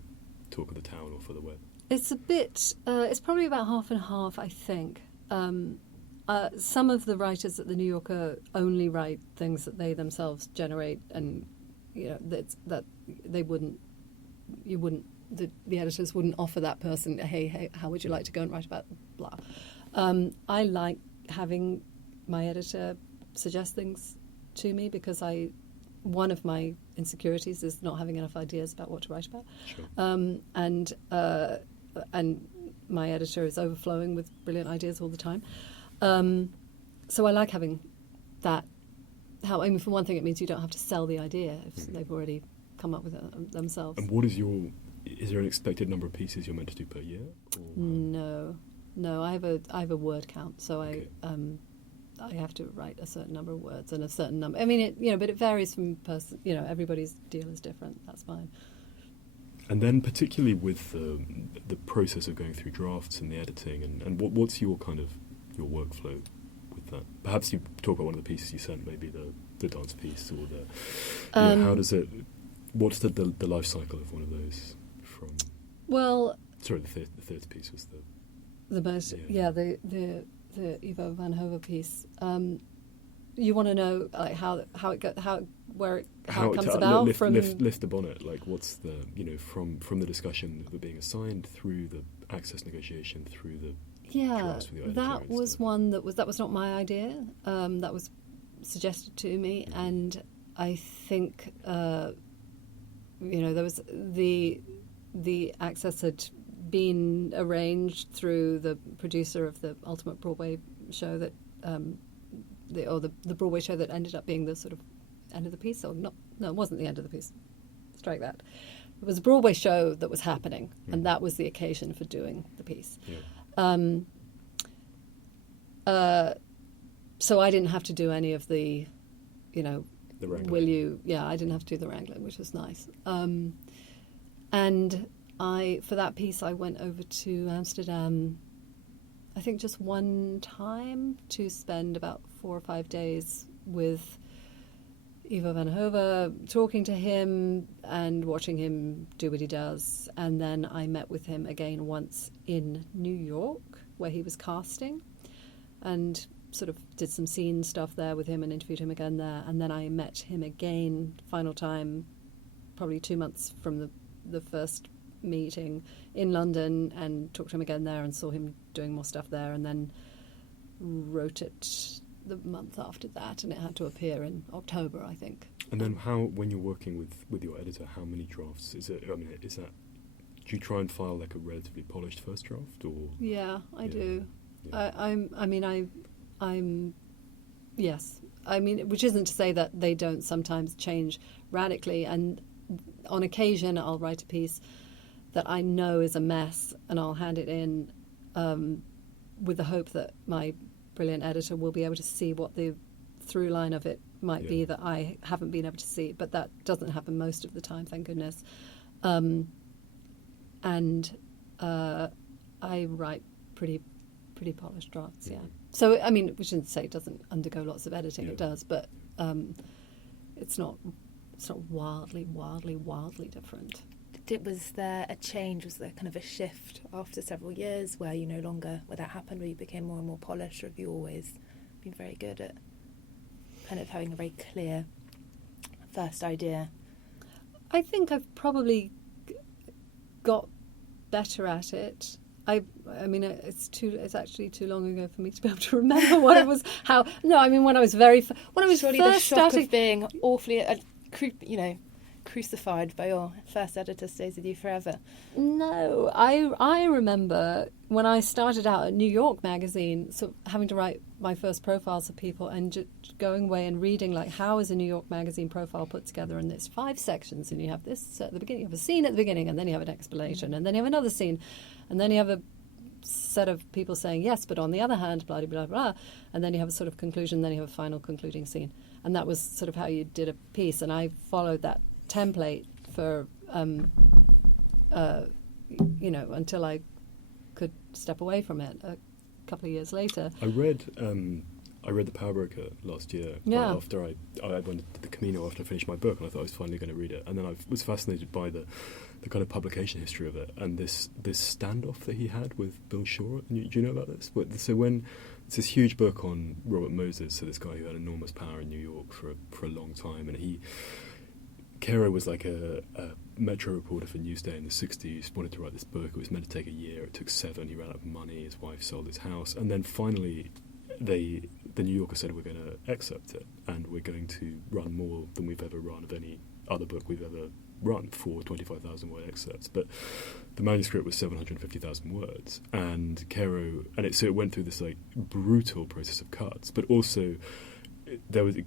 Talk of the Town or for the web? It's a bit, it's probably about half and half, I think. Some of the writers at the New Yorker only write things that they themselves generate, and that they wouldn't. The editors wouldn't offer that person, hey, how would you like to go and write about blah? I like having my editor suggest things to me because one of my insecurities is not having enough ideas about what to write about. Sure. And my editor is overflowing with brilliant ideas all the time. So I like having that I mean, for one thing, it means you don't have to sell the idea if they've already come up with it themselves. And what is there an expected number of pieces you're meant to do per year? Or? No. I have a word count, so Okay. I have to write a certain number of words and a certain number. I mean, but it varies from person. Everybody's deal is different. That's fine. And then particularly with the process of going through drafts and the editing, and what's your kind of your workflow with that? Perhaps you talk about one of the pieces you sent, maybe the dance piece, or how does it? What's the life cycle of one of those? The third piece was the most the Ivo van Hove piece. You want to know like how it comes about lift the bonnet. Like what's the from the discussion of it being assigned through the access negotiation through the drafts with the editor that was stuff. one that was not my idea. That was suggested to me, and I think there was the access had been arranged through the producer of the ultimate Broadway show that the Broadway show that ended up being the sort of end of the piece, or not? No, it wasn't the end of the piece. Strike that. It was a Broadway show that was happening, and that was the occasion for doing the piece. Yeah. So I didn't have to do any of the, The wrangling. will you? Yeah, I didn't have to do the wrangling, which was nice. And for that piece, I went over to Amsterdam, I think just one time, to spend about 4 or 5 days with Ivo van Hove, talking to him and watching him do what he does. And then I met with him again once in New York, where he was casting, and sort of did some scene stuff there with him and interviewed him again there. And then I met him again, final time, probably 2 months from the first meeting in London, and talked to him again there and saw him doing more stuff there, and then wrote it the month after that, and it had to appear in October, I think. And then when you're working with your editor, how many drafts is it? I mean, do you try and file like a relatively polished first draft, or? Yeah, I do. Yeah. Yes. I mean, which isn't to say that they don't sometimes change radically, and on occasion I'll write a piece that I know is a mess, and I'll hand it in with the hope that my brilliant editor will be able to see what the through line of it might be that I haven't been able to see, but that doesn't happen most of the time, thank goodness. And I write pretty polished drafts, yeah. So, I mean, which isn't to say it doesn't undergo lots of editing, it does, but it's not wildly different. Was there a change? Was there kind of a shift after several years where where that happened, where you became more and more polished, or have you always been very good at kind of having a very clear first idea? I think I've probably got better at it. I mean, it's actually too long ago for me to be able to remember what it was. When I was Surely the first shock starting, of being awfully, crucified by your first editor stays with you forever. No, I remember when I started out at New York Magazine, sort of having to write my first profiles of people and just going away and reading, like, how is a New York Magazine profile put together? And there's 5 sections, and you have this at the beginning, you have a scene at the beginning, and then you have an explanation, and then you have another scene, and then you have a set of people saying yes, but on the other hand, blah, blah, blah, blah, and then you have a sort of conclusion, then you have a final concluding scene. And that was sort of how you did a piece, and I followed that template for, until I could step away from it a couple of years later. I read The Power Broker last year. Yeah. After I went to the Camino after I finished my book, and I thought I was finally going to read it. And then I was fascinated by the kind of publication history of it, and this standoff that he had with Bill Shaw. Do you know about this? So when it's this huge book on Robert Moses, so this guy who had enormous power in New York for a long time, and Caro was like a Metro reporter for Newsday in the 60s, wanted to write this book. It was meant to take a year. It took 7. He ran out of money. His wife sold his house. And then finally, the New Yorker said, we're going to accept it, and we're going to run more than we've ever run of any other book we've ever run, 4 25,000-word excerpts. But the manuscript was 750,000 words. And Caro... so it went through this, like, brutal process of cuts, but also...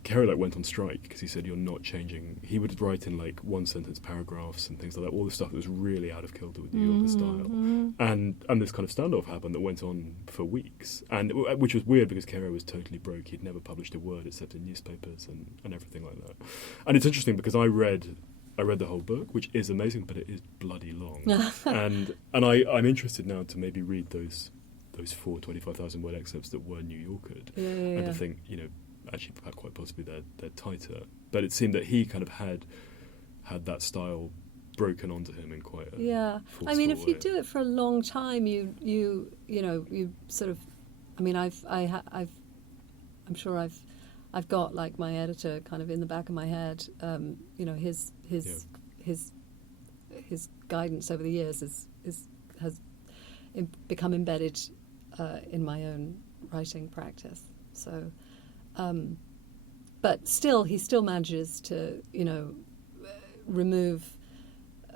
Kerry went on strike because he said you're not changing. He would write in like one sentence paragraphs and things like that, all the stuff that was really out of kilter with New Yorker style. And this kind of standoff happened that went on for weeks, and which was weird because Kerry was totally broke. He'd never published a word except in newspapers and everything like that. And it's interesting because I read the whole book, which is amazing, but it is bloody long. and I'm interested now to maybe read those 4 25,000 word excerpts that were New Yorkered, and to think, actually quite possibly they're tighter. But it seemed that he kind of had that style broken onto him in quite a I mean, if way. you do it for a long time, you sort of, I mean, I'm sure I've got like my editor kind of in the back of my head. His guidance over the years has become embedded in my own writing practice. So, but still, he still manages to remove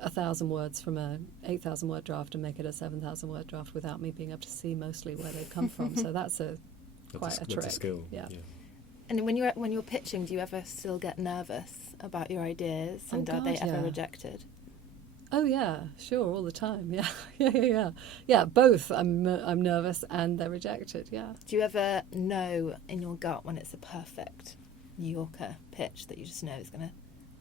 1,000 words from a 8,000 word draft and make it a 7,000 word draft without me being able to see mostly where they've come from. So that's quite a trick. That's a skill. Yeah. And when you're pitching, do you ever still get nervous about your ideas, and are they ever rejected? Oh yeah, sure, all the time. Yeah. Both. I'm nervous and they're rejected. Yeah. Do you ever know in your gut when it's a perfect New Yorker pitch that you just know is going to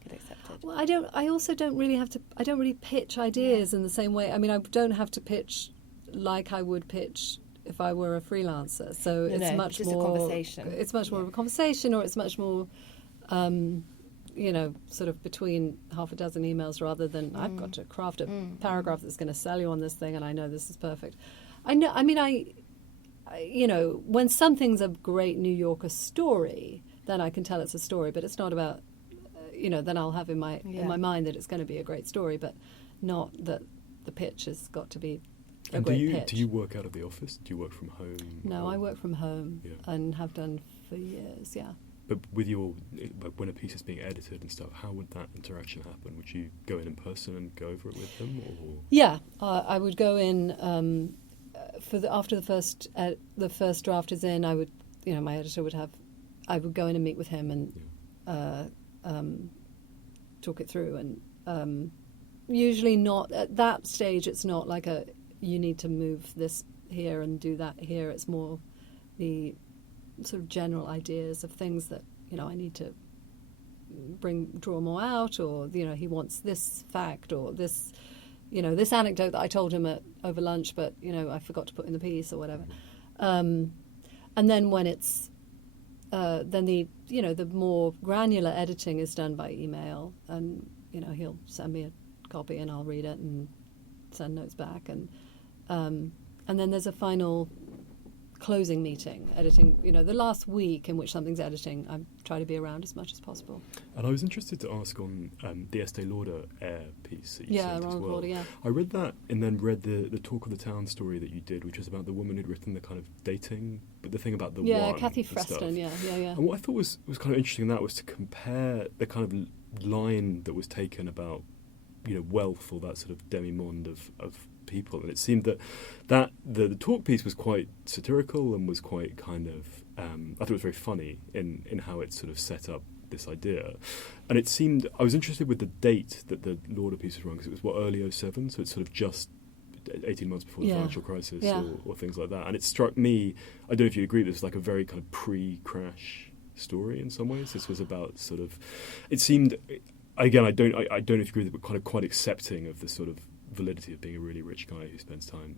get accepted? Well, I also don't really have to. I don't really pitch ideas in the same way. I mean, I don't have to pitch like I would pitch if I were a freelancer. So it's much just more a conversation. It's much more of a conversation, or it's much more. Sort of between half a dozen emails rather than I've got to craft a paragraph that's going to sell you on this thing and I know this is perfect. I know. I mean, when something's a great New Yorker story, then I can tell it's a story, but it's not about, then I'll have in my mind that it's going to be a great story, but not that the pitch has got to be a great pitch. Do you work out of the office? Do you work from home? No, I work from home and have done for years, yeah. But when a piece is being edited and stuff, how would that interaction happen? Would you go in person and go over it with them, or? Yeah, I would go in after the first draft is in. I would, my editor would have. I would go in and meet with him and talk it through. And usually not at that stage. It's not like you need to move this here and do that here. It's more the sort of general ideas of things that I need to draw more out, or he wants this fact or this this anecdote that I told him over lunch, but I forgot to put in the piece or whatever. And then when it's then the more granular editing is done by email, and he'll send me a copy and I'll read it and send notes back, and then there's a final closing meeting, editing, the last week in which something's editing, I try to be around as much as possible. And I was interested to ask on the Estee Lauder Air piece that you sent as well. Lauder, yeah. I read that and then read the Talk of the Town story that you did, which was about the woman who'd written the kind of dating, but the thing about the wine. Kathy Freston, yeah. And what I thought was kind of interesting in that was to compare the kind of line that was taken about, wealth, or that sort of demi-monde of people, and it seemed that the talk piece was quite satirical and was quite kind of I thought it was very funny in how it sort of set up this idea, and it seemed I was interested with the date that the Lauder piece was run, because it was early 07, so it's sort of just 18 months before the financial crisis or things like that, and it struck me, I don't know if you agree, this was like a very kind of pre-crash story in some ways. This was about sort of, it seemed, again, I don't know if you agree with it, but quite accepting of the sort of validity of being a really rich guy who spends time.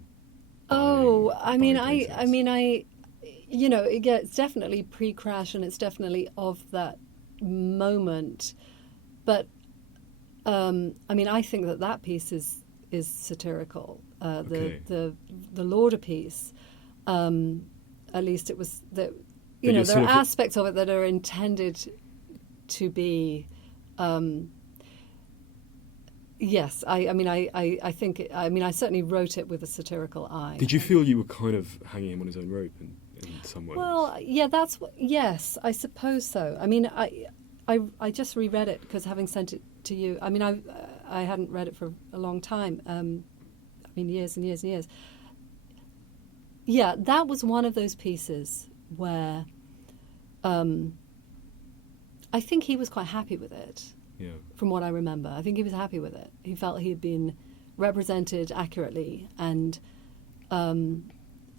It's definitely pre-crash and it's definitely of that moment, but I think that piece is satirical. The Lauder piece, at least it was that there are aspects of it that are intended to be. Yes, I think I certainly wrote it with a satirical eye. Did you feel you were kind of hanging him on his own rope in some way? Well, yeah, yes, I suppose so. I mean, I just reread it because having sent it to you, I hadn't read it for a long time. Years and years and years. Yeah, that was one of those pieces where I think he was quite happy with it. Yeah. From what I remember, I think he was happy with it. He felt he had been represented accurately, and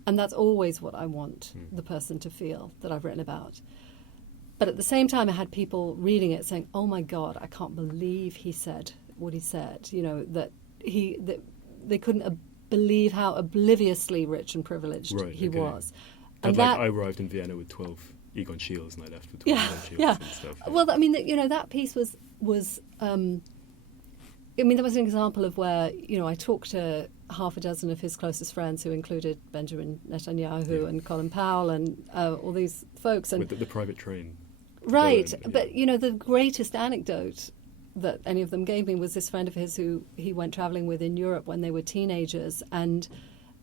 that's always what I want the person to feel that I've written about. But at the same time, I had people reading it saying, "Oh my God, I can't believe he said what he said." You know, that they couldn't believe how obliviously rich and privileged he was. And I arrived in Vienna with 12 Egon Schiels, and I left with 12 Egon Schiels and stuff. Well, I mean, that piece was I mean, there was an example of where, I talked to half a dozen of his closest friends, who included Benjamin Netanyahu and Colin Powell and all these folks. And with the private train. Right. Berlin, but, the greatest anecdote that any of them gave me was this friend of his who he went travelling with in Europe when they were teenagers, and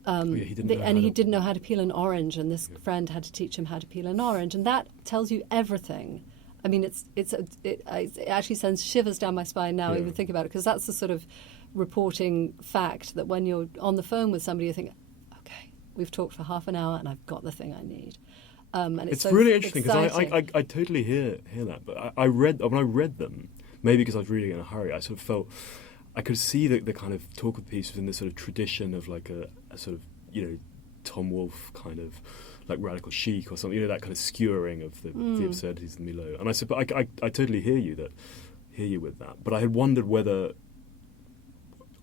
he didn't know how to peel an orange, and this friend had to teach him how to peel an orange, and that tells you everything. I mean, it actually sends shivers down my spine now even thinking about it, because that's the sort of reporting fact that when you're on the phone with somebody, you think, okay, we've talked for half an hour and I've got the thing I need. And it's so really interesting, because exciting. I totally hear that, but when I read them, maybe because I was reading in a hurry, I sort of felt I could see the kind of talk of the piece within this sort of tradition of like a sort of Tom Wolfe kind of like radical chic or something, that kind of skewering of the absurdities of Milo. And I said, but I totally hear you with that. But I had wondered whether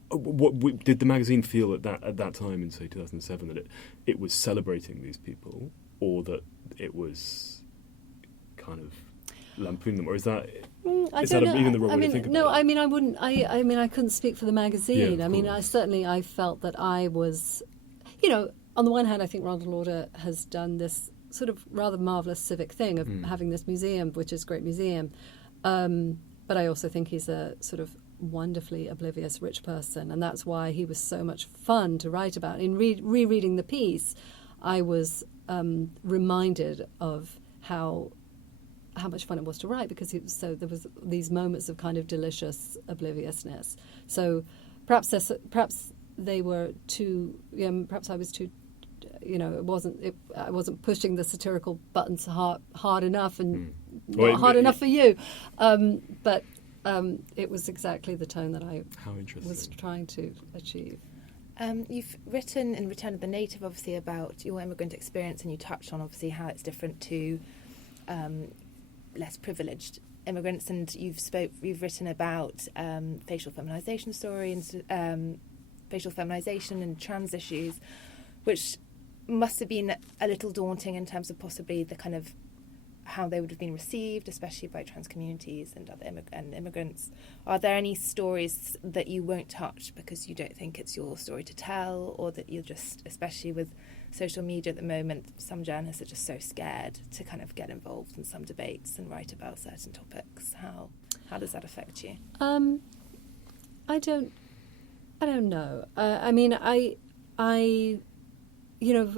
did the magazine feel at that time in say 2007 that it was celebrating these people, or that it was kind of lampooning them, or is that even the wrong way to think about it? No, I mean, I wouldn't. I mean, I couldn't speak for the magazine. Yeah, I mean, I felt that I was, on the one hand, I think Ronald Lauder has done this sort of rather marvellous civic thing of having this museum, which is a great museum. But I also think he's a sort of wonderfully oblivious rich person, and that's why he was so much fun to write about. In rereading the piece, I was reminded of how much fun it was to write, because there was these moments of kind of delicious obliviousness. So perhaps they were too. Perhaps I was too. I wasn't pushing the satirical buttons hard enough, and not hard enough for you. But it was exactly the tone that I was trying to achieve. You've written in Return of the Native, obviously, about your immigrant experience, and you touched on, obviously, how it's different to less privileged immigrants, and you've written about facial feminization stories, facial feminization and trans issues, which must have been a little daunting in terms of possibly the kind of how they would have been received, especially by trans communities and other immigrants. Are there any stories that you won't touch because you don't think it's your story to tell, or that you're just, especially with social media at the moment, some journalists are just so scared to kind of get involved in some debates and write about certain topics? How does that affect you? I don't know. I mean, I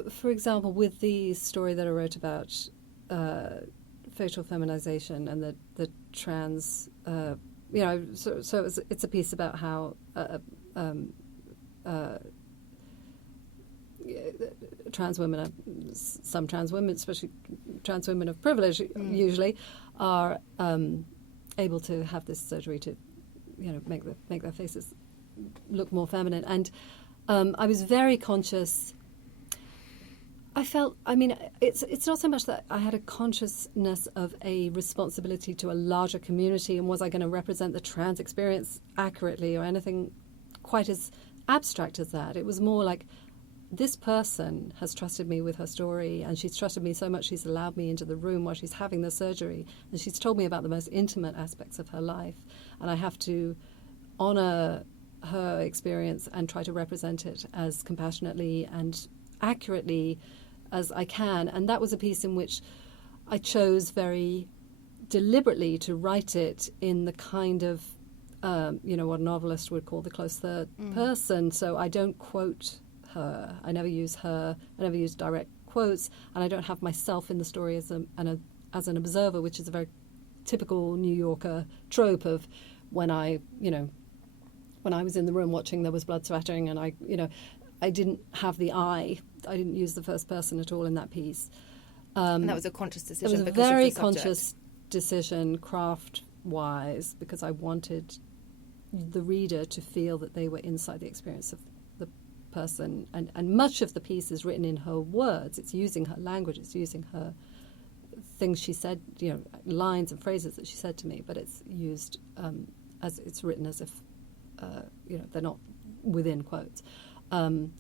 for example, with the story that I wrote about facial feminization and the trans, so it's a piece about how trans women, some trans women, especially trans women of privilege, usually are able to have this surgery to, make their faces look more feminine. And I was very conscious. I felt, it's not so much that I had a consciousness of a responsibility to a larger community, and was I going to represent the trans experience accurately or anything quite as abstract as that. It was more like, this person has trusted me with her story, and she's trusted me so much she's allowed me into the room while she's having the surgery, and she's told me about the most intimate aspects of her life, and I have to honour her experience and try to represent it as compassionately and accurately as I can. And that was a piece in which I chose very deliberately to write it in the kind of what a novelist would call the close third person. So I don't quote her, I never use her, I never use direct quotes, and I don't have myself in the story as an observer, which is a very typical New Yorker trope of when I was in the room watching, there was blood spattering, and I didn't have the I didn't use the first person at all in that piece. And that was a conscious decision. It was a very conscious decision, craft-wise, because I wanted the reader to feel that they were inside the experience of the person. And much of the piece is written in her words. It's using her language. It's using her things she said, lines and phrases that she said to me, but it's used as it's written as if, they're not within quotes. And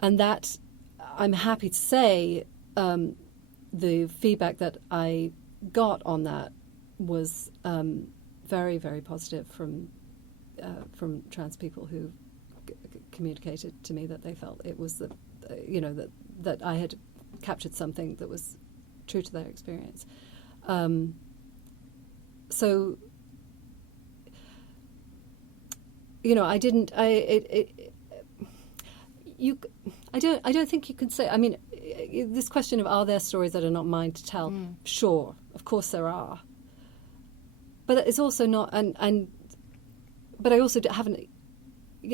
that, I'm happy to say, the feedback that I got on that was very, very positive from trans people who communicated to me that they felt it was that I had captured something that was true to their experience. So, I didn't. I don't think you can say. I mean, this question of are there stories that are not mine to tell? Sure, of course there are. But it's also not, but I also haven't.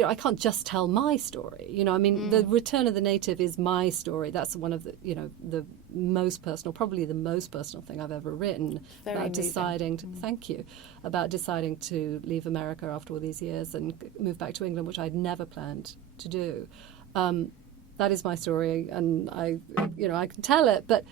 I can't just tell my story. The Return of the Native is my story. That's one of the, the most personal, probably the most personal thing I've ever written. Very about moving. deciding to, thank you, about deciding to leave America after all these years and move back to England, which I'd never planned to do. That is my story, and I can tell it. But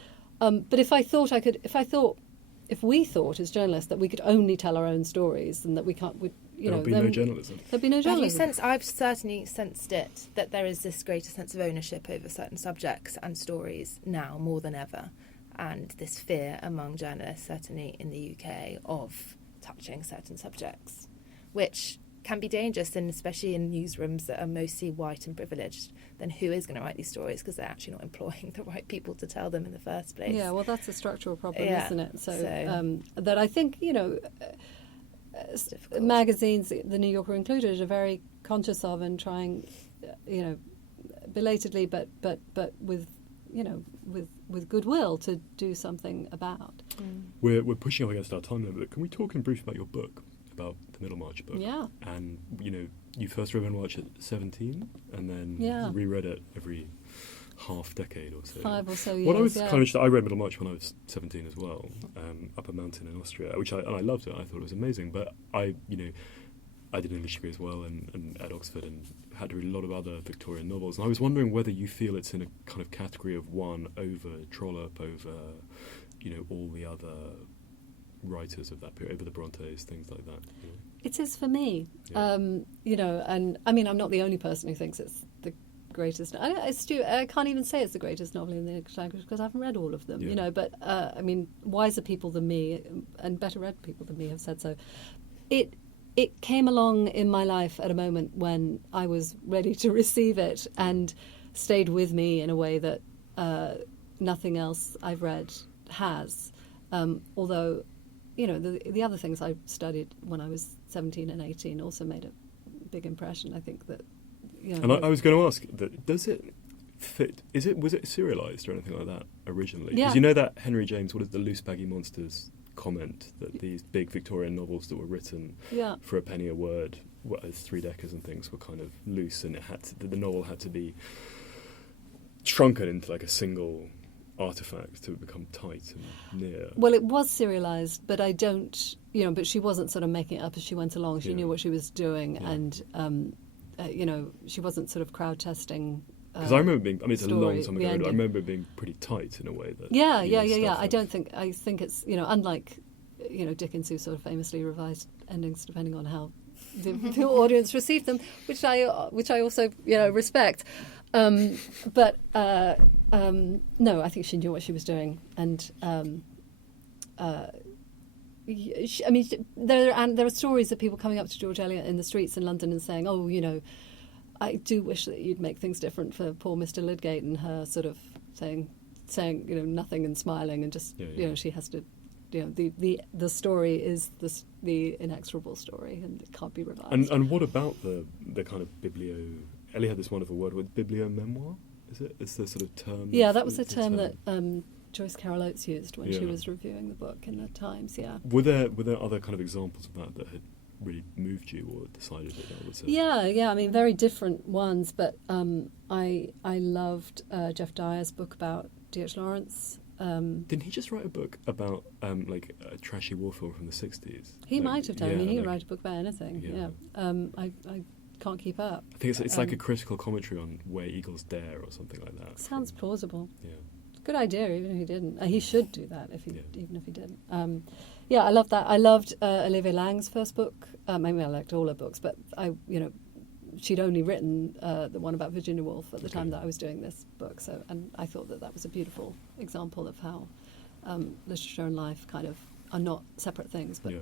if we thought as journalists that we could only tell our own stories and that we can't, there'll be no journalism. There'd be no journalism. I've certainly sensed it, that there is this greater sense of ownership over certain subjects and stories now more than ever, and this fear among journalists, certainly in the UK, of touching certain subjects, which can be dangerous, and especially in newsrooms that are mostly white and privileged. Then who is going to write these stories, because they're actually not employing the right people to tell them in the first place? Yeah, well, that's a structural problem, Yeah, isn't it? so That I think, it's difficult. magazines, the New Yorker included, are very conscious of and trying, belatedly, but with, with goodwill to do something about. We're pushing up against our time limit, but can we talk in brief about your book, about the Middlemarch book? Yeah. And, you first read Middlemarch at 17 and then reread it every half decade or so. 5 or so years, What I was kind of interested, I read Middlemarch when I was 17 as well, up a mountain in Austria, and I loved it. I thought it was amazing. But I did an English degree as well and at Oxford, and had to read a lot of other Victorian novels. And I was wondering whether you feel it's in a kind of category of one over Trollope, over all the other writers of that period, over the Brontes, things like that. It is for me, Yeah. and I mean, I'm not the only person who thinks it's the greatest. I can't even say it's the greatest novel in the English language because I haven't read all of them, Yeah. But I mean, wiser people than me and better read people than me have said so. It came along in my life at a moment when I was ready to receive it, and stayed with me in a way that nothing else I've read has. Although, the other things I studied when I was 17 and 18 also made a big impression. I think that, And I was going to ask, does it fit? Was it serialised or anything like that originally? Yeah. Because that Henry James, what is the Loose Baggy Monsters comment, that these big Victorian novels that were written for a penny a word, as 3-deckers and things, were kind of loose, and the novel had to be shrunken into like a single artifact to become tight and near. Well, it was serialised, but I don't, but she wasn't sort of making it up as she went along. She knew what she was doing, and, she wasn't sort of crowd testing. Because I remember it's a long story, time the ago, but I ending. remember it being pretty tight in a way that... Yeah. I think it's, unlike, Dickens, who sort of famously revised endings depending on how the audience received them, which I also, respect. But no, I think she knew what she was doing, and there are stories of people coming up to George Eliot in the streets in London and saying, "Oh, I do wish that you'd make things different for poor Mr. Lydgate," and her sort of saying nothing and smiling, and just she has to. The story is the inexorable story, and it can't be revised. And what about the kind of Ellie had this wonderful word with bibliomemoir, is it? It's the sort of term... Yeah, that was a term that Joyce Carol Oates used when she was reviewing the book in the Times, yeah. Were there other kind of examples of that really moved you or decided that was Yeah. I mean, very different ones, but I loved Jeff Dyer's book about D.H. Lawrence. Didn't he just write a book about like a trashy war film from the 60s? He might have done. I mean, he like, could write a book about anything. Yeah. I can't keep up. I think it's like a critical commentary on Where Eagles Dare or something like that. Sounds plausible. Yeah. Good idea, even if he didn't. He should do that even if he didn't. I love that. I loved Olivia Lang's first book. I mean, I liked all her books, but she'd only written the one about Virginia Woolf at the time that I was doing this book. So, and I thought that was a beautiful example of how literature and life kind of are not separate things, but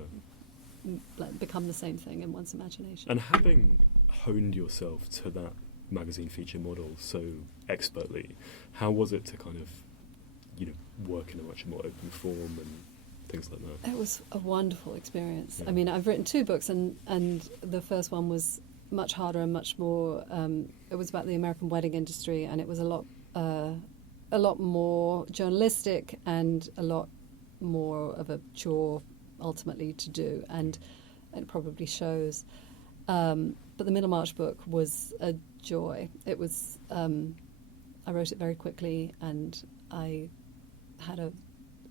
become the same thing in one's imagination. And having honed yourself to that magazine feature model so expertly, how was it to kind of, work in a much more open form and things like that? It was a wonderful experience. Yeah. I mean, I've written 2 books, and the first one was much harder and much more. It was about the American wedding industry, and it was a lot more journalistic and a lot more of a chore ultimately to do, and it probably shows. But the Middlemarch book was a joy. It was. I wrote it very quickly, and I had a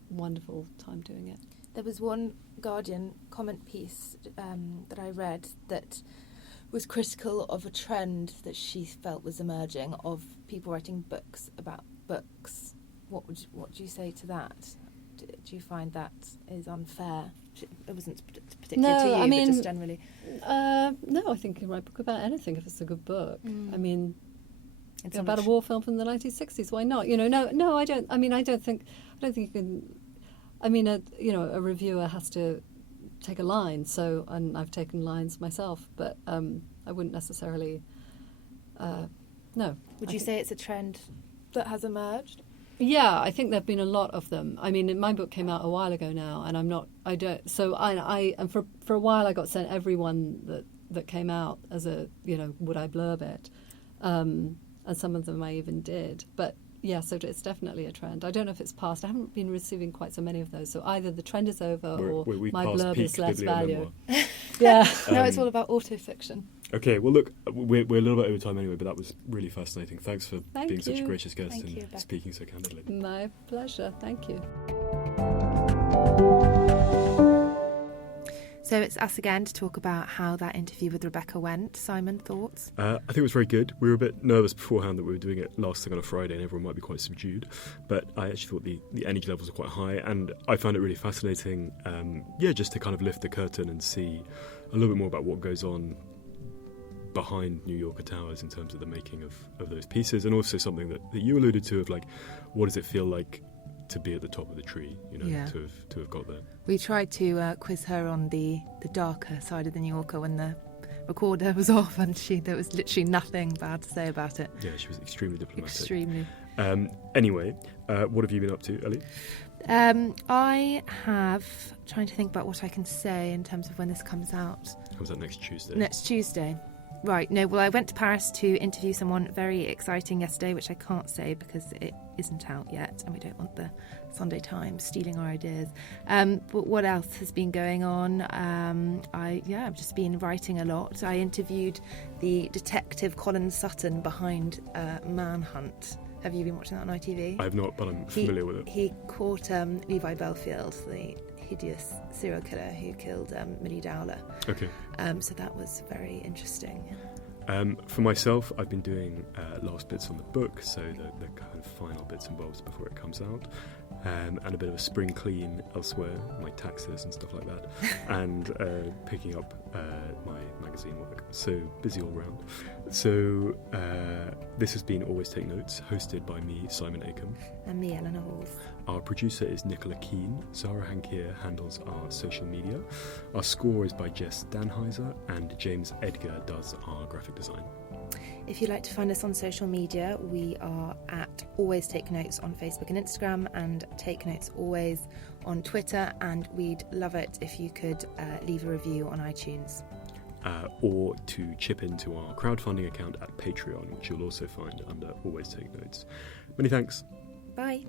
wonderful time doing it. There was one Guardian comment piece that I read that was critical of a trend that she felt was emerging of people writing books about books. What do you say to that? Do you find that is unfair? It wasn't particular to you, but just generally. No, I think you can write a book about anything if it's a good book. I mean, it's about a war film from the 1960s. Why not? No, I don't. I mean, I don't think you can. I mean, a reviewer has to take a line. So, and I've taken lines myself, but I wouldn't necessarily. No. Would you say it's a trend that has emerged? Yeah, I think there've been a lot of them. I mean, my book came out a while ago now, and So and for a while I got sent every one that came out as a would I blurb it, and some of them I even did. But yeah, so it's definitely a trend. I don't know if it's past. I haven't been receiving quite so many of those. So either the trend is over or my blurb is less value. Yeah. No, it's all about autofiction. Okay, well, look, we're a little bit over time anyway, but that was really fascinating. Thanks for being such a gracious guest and speaking so candidly. My pleasure. Thank you. So it's us again to talk about how that interview with Rebecca went. Simon, thoughts? I think it was very good. We were a bit nervous beforehand that we were doing it last thing on a Friday and everyone might be quite subdued, but I actually thought the energy levels were quite high, and I found it really fascinating, just to kind of lift the curtain and see a little bit more about what goes on behind New Yorker Towers in terms of the making of those pieces, and also something that you alluded to of like, what does it feel like to be at the top of the tree, to have got there. We tried to quiz her on the darker side of the New Yorker when the recorder was off, and there was literally nothing bad to say about it. Yeah, she was extremely diplomatic. Extremely. Anyway, what have you been up to, Ellie? I have trying to think about what I can say in terms of when this comes out. Comes out next Tuesday. Next Tuesday. Right, no, well, I went to Paris to interview someone very exciting yesterday, which I can't say because it isn't out yet, and we don't want the Sunday Times stealing our ideas. But what else has been going on? I've just been writing a lot. I interviewed the detective Colin Sutton behind Manhunt. Have you been watching that on ITV? I have not, but I'm familiar with it. He caught Levi Belfield, the hideous serial killer who killed Millie Dowler. Okay. So that was very interesting. For myself, I've been doing last bits on the book, so the kind of final bits and bobs before it comes out, and a bit of a spring clean elsewhere, my taxes and stuff like that, and picking up my magazine work. So busy all round. So this has been Always Take Notes, hosted by me, Simon Acombe. And me, Eleanor Halls. Our producer is Nicola Keane. Zara Hankier handles our social media. Our score is by Jess Danheiser, and James Edgar does our graphic design. If you'd like to find us on social media, we are at Always Take Notes on Facebook and Instagram, and Take Notes Always on Twitter, and we'd love it if you could leave a review on iTunes. Or to chip into our crowdfunding account at Patreon, which you'll also find under Always Take Notes. Many thanks. Bye.